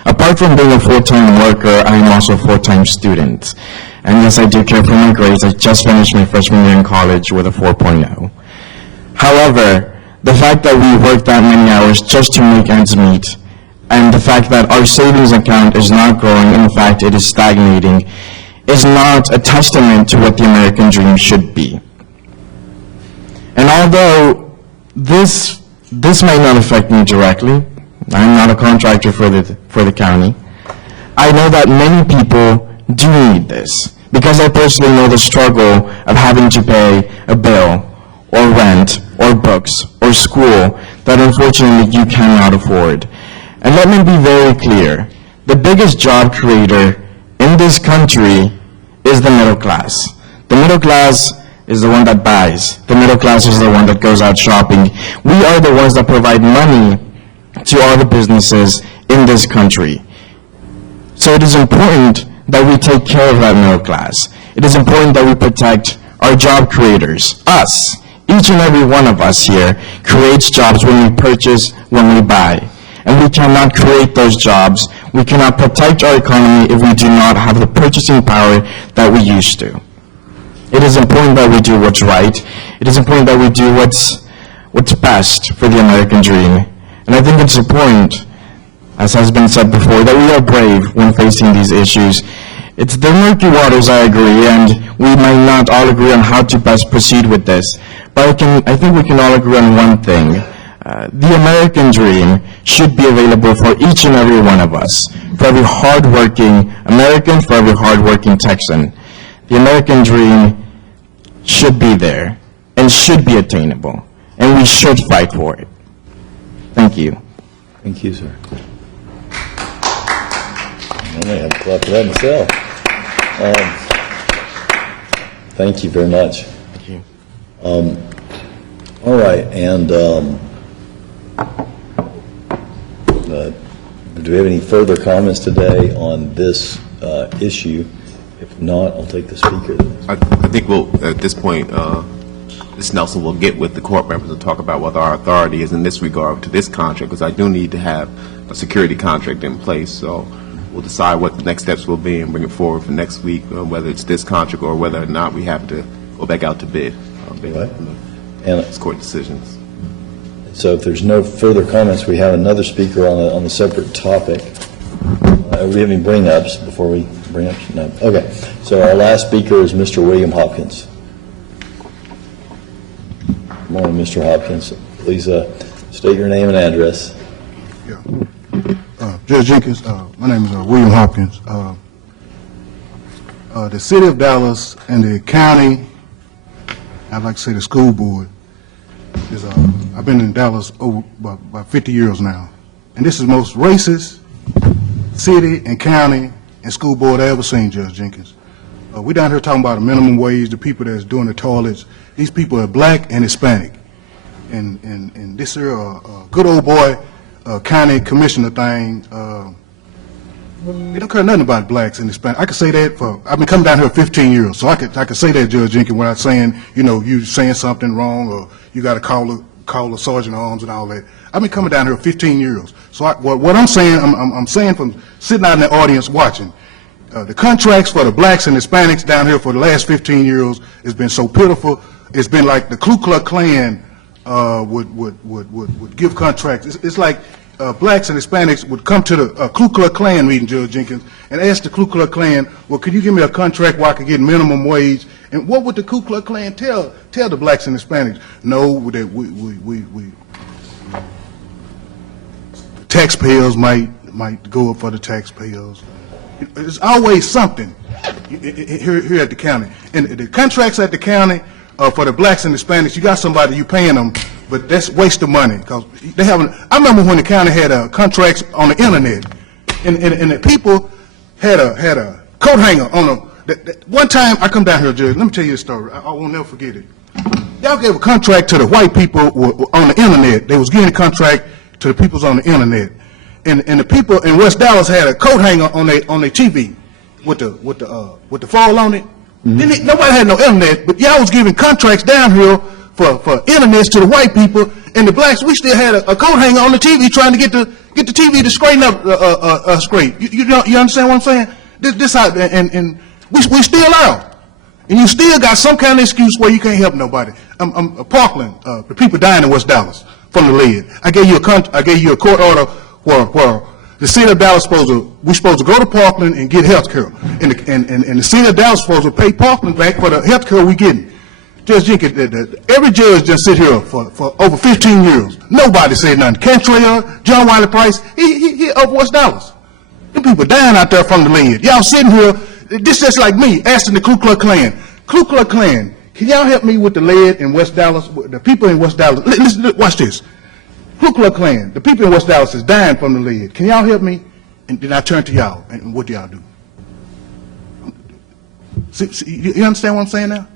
Apart from being a full-time worker, I am also a full-time student. And yes, I do care for my grades. I just finished my freshman year in college with a 4.0. However, the fact that we work that many hours just to make ends meet, and the fact that our savings account is not growing, in fact it is stagnating, is not a testament to what the American dream should be. And although this might not affect me directly, I'm not a contractor for the county, I know that many people do need this, because I personally know the struggle of having to pay a bill, or rent, or books, or school that unfortunately you cannot afford. And let me be very clear, the biggest job creator in this country is the middle class. The middle class is the one that buys. The middle class is the one that goes out shopping. We are the ones that provide money to all the businesses in this country. So it is important that we take care of that middle class. It is important that we protect our job creators, us. Each and every one of us here creates jobs when we purchase, when we buy. And we cannot create those jobs. We cannot protect our economy if we do not have the purchasing power that we used to. It is important that we do what's right. It is important that we do what's best for the American dream. And I think it's important, as has been said before, that we are brave when facing these issues. It's the murky waters, I agree, and we might not all agree on how to best proceed with this. But I think we can all agree on one thing. The American dream should be available for each and every one of us, for every hardworking American, for every hardworking Texan. The American dream should be there and should be attainable, and we should fight for it. Thank you. Thank you, sir. I may have to clap for that myself. Thank you very much. Thank you. All right, and do we have any further comments today on this issue? If not, I'll take the speaker. I think we'll, at this point, Ms. Nelson will get with the court members and talk about what our authority is in this regard to this contract, because I do need to have a security contract in place. So we'll decide what the next steps will be and bring it forward for next week, whether it's this contract or whether or not we have to go back out to bid based on the court decisions. So if there's no further comments, we have another speaker on a separate topic. We have any bring-ups before we bring up? No. Okay. So our last speaker is Mr. William Hopkins. Good morning, Mr. Hopkins. Please state your name and address. Judge Jenkins, my name is William Hopkins. The city of Dallas and the county, I'd like to say the school board, is, I've been in Dallas over about 50 years now, and this is the most racist city and county and school board I ever seen, Judge Jenkins. We down here talking about the minimum wage, the people that's doing the toilets. These people are black and Hispanic, and this here good old boy county commissioner thing. They don't care nothing about blacks and Hispanic. I can say that for, I've been coming down here 15 years, so I can say that, Judge Jenkins, without saying, you know, you saying something wrong or you got to call a sergeant at arms and all that. I've been coming down here 15 years. So what I'm saying, I'm saying from sitting out in the audience watching, the contracts for the blacks and Hispanics down here for the last 15 years has been so pitiful. It's been like the Ku Klux Klan would give contracts. It's like blacks and Hispanics would come to the Ku Klux Klan meeting, Judge Jenkins, and ask the Ku Klux Klan, well, could you give me a contract where I could get minimum wage? And what would the Ku Klux Klan tell the blacks and Hispanics? No, that we taxpayers might go up for the taxpayers. There's always something here at the county. And the contracts at the county for the blacks and Hispanics, you got somebody, you paying them, but that's waste of money, because they haven't. I remember when the county had contracts on the internet, and the people had a coat hanger on them. One time I come down here, Judge, let me tell you a story. I won't never forget it. Y'all gave a contract to the white people on the internet. They was giving a contract to the peoples on the internet, and the people in West Dallas had a coat hanger on their TV with the fall on it. Nobody had no internet, but y'all was giving contracts down here for internets to the white people, and the blacks, we still had a coat hanger on the TV trying to get the TV to straighten up straight. You understand what I'm saying? This how, and we still out, and you still got some kind of excuse where you can't help nobody. Parkland, the people dying in West Dallas from the lead. I gave you a court order where the city of Dallas we're supposed to go to Parkland and get health care, and the city of Dallas supposed to pay Parkland back for the health care we getting. Judge Jenkins, every judge just sit here for over 15 years. Nobody said nothing. Cantrell, John Wiley Price, he of West Dallas. Them people dying out there from the lead. Y'all sitting here, this just like me asking the Ku Klux Klan. Ku Klux Klan, can y'all help me with the lead in West Dallas? The people in West Dallas, listen, watch this. Ku Klux Klan, the people in West Dallas is dying from the lead. Can y'all help me? And then I turn to y'all, and what do y'all do? See, you understand what I'm saying now?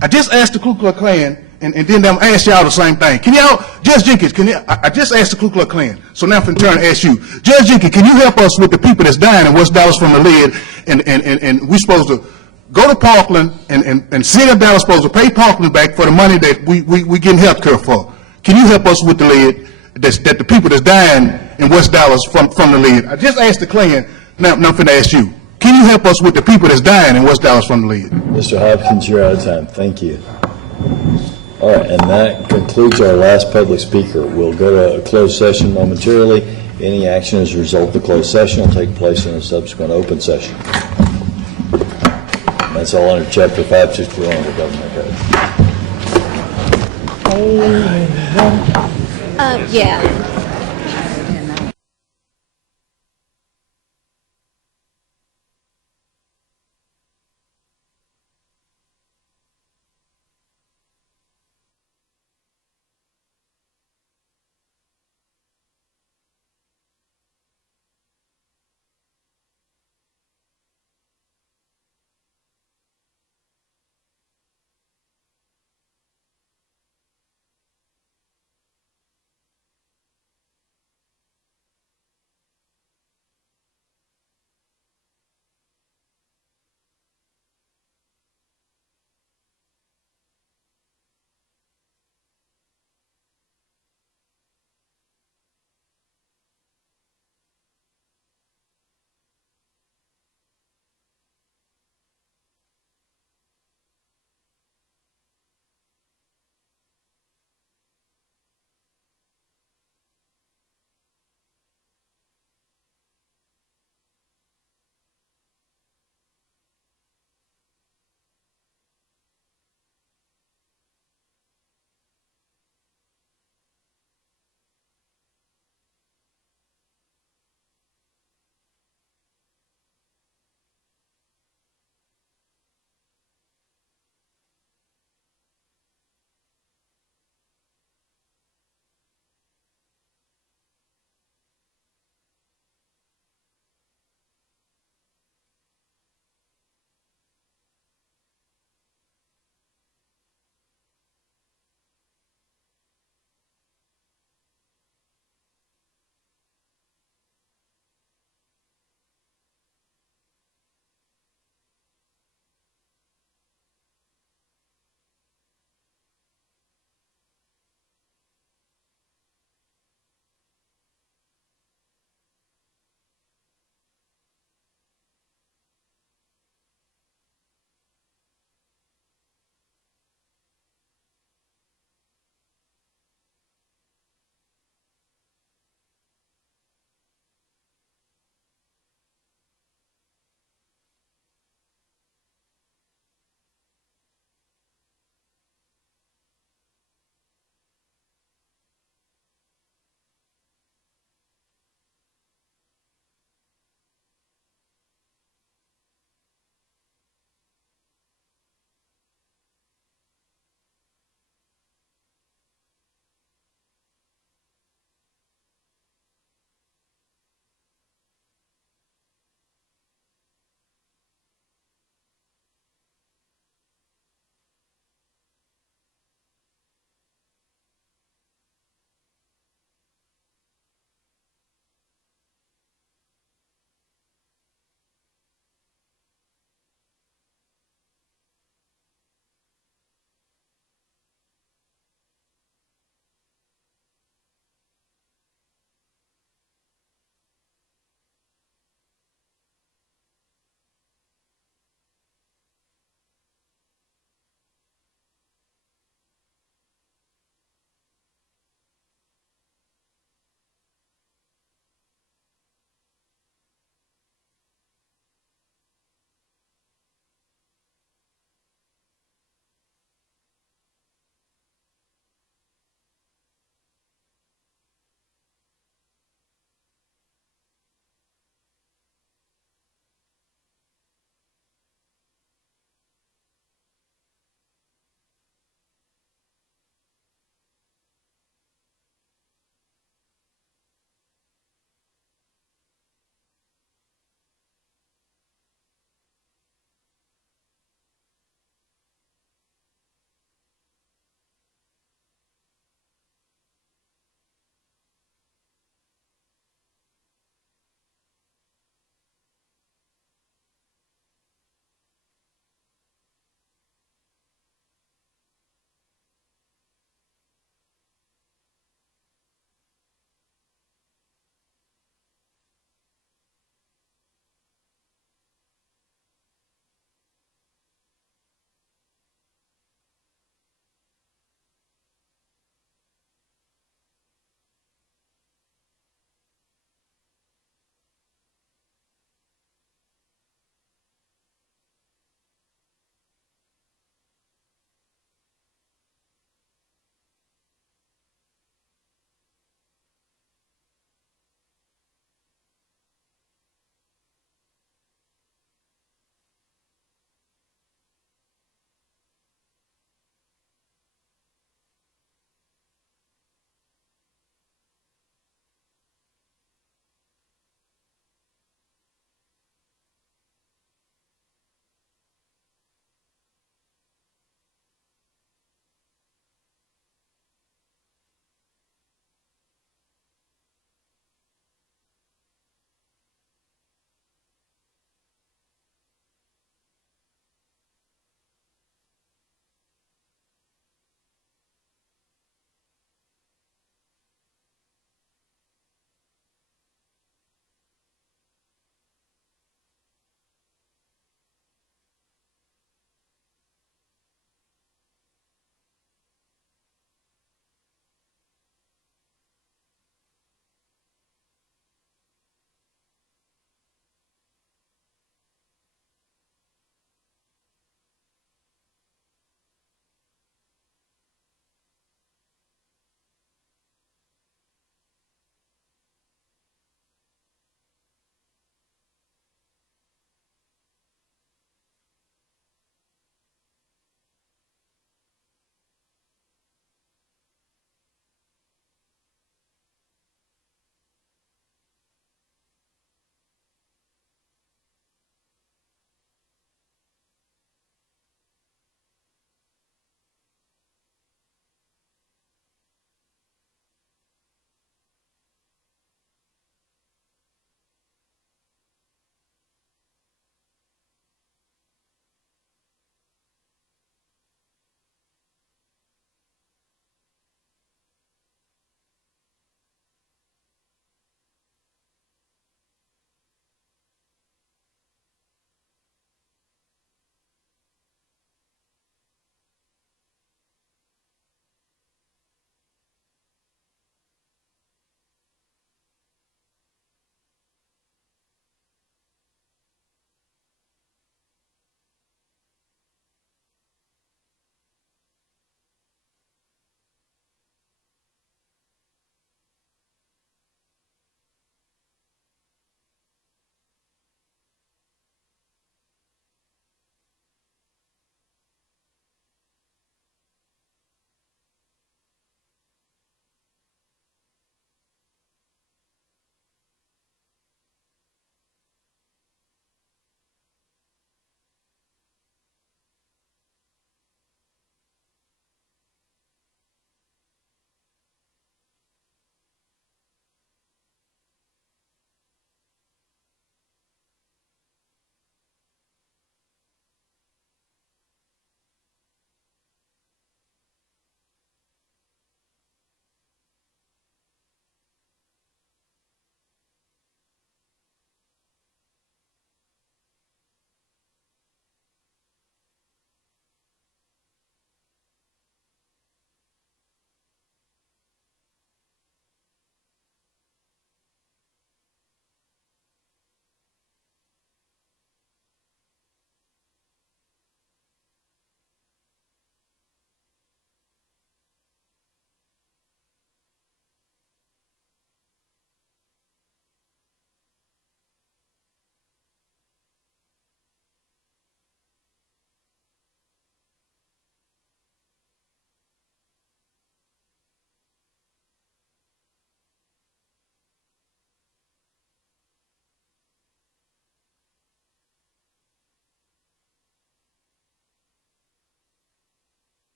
I just asked the Ku Klux Klan, and then I'm ask y'all the same thing. Can y'all, Judge Jenkins, I just asked the Ku Klux Klan, so now I'm turn to ask you. Judge Jenkins, can you help us with the people that's dying in West Dallas from the lead, and we're supposed to go to Parkland, and city of Dallas supposed to pay Parkland back for the money that we getting health care for. Can you help us with the lead, that the people that's dying in West Dallas from the lead? I just asked the Klan, now I'm finna ask you. Can you help us with the people that's dying in West Dallas from the lead? Mr. Hopkins, you're out of time. Thank you. All right, and that concludes our last public speaker. We'll go to a closed session momentarily. Any action as a result of the closed session will take place in a subsequent open session. That's all under Chapter 561 of the Government Code. Yeah.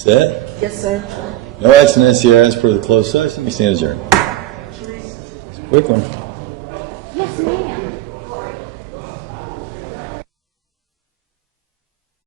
Set? Yes, sir. No action necessary as per the closed session. We stand adjourned. Quick one.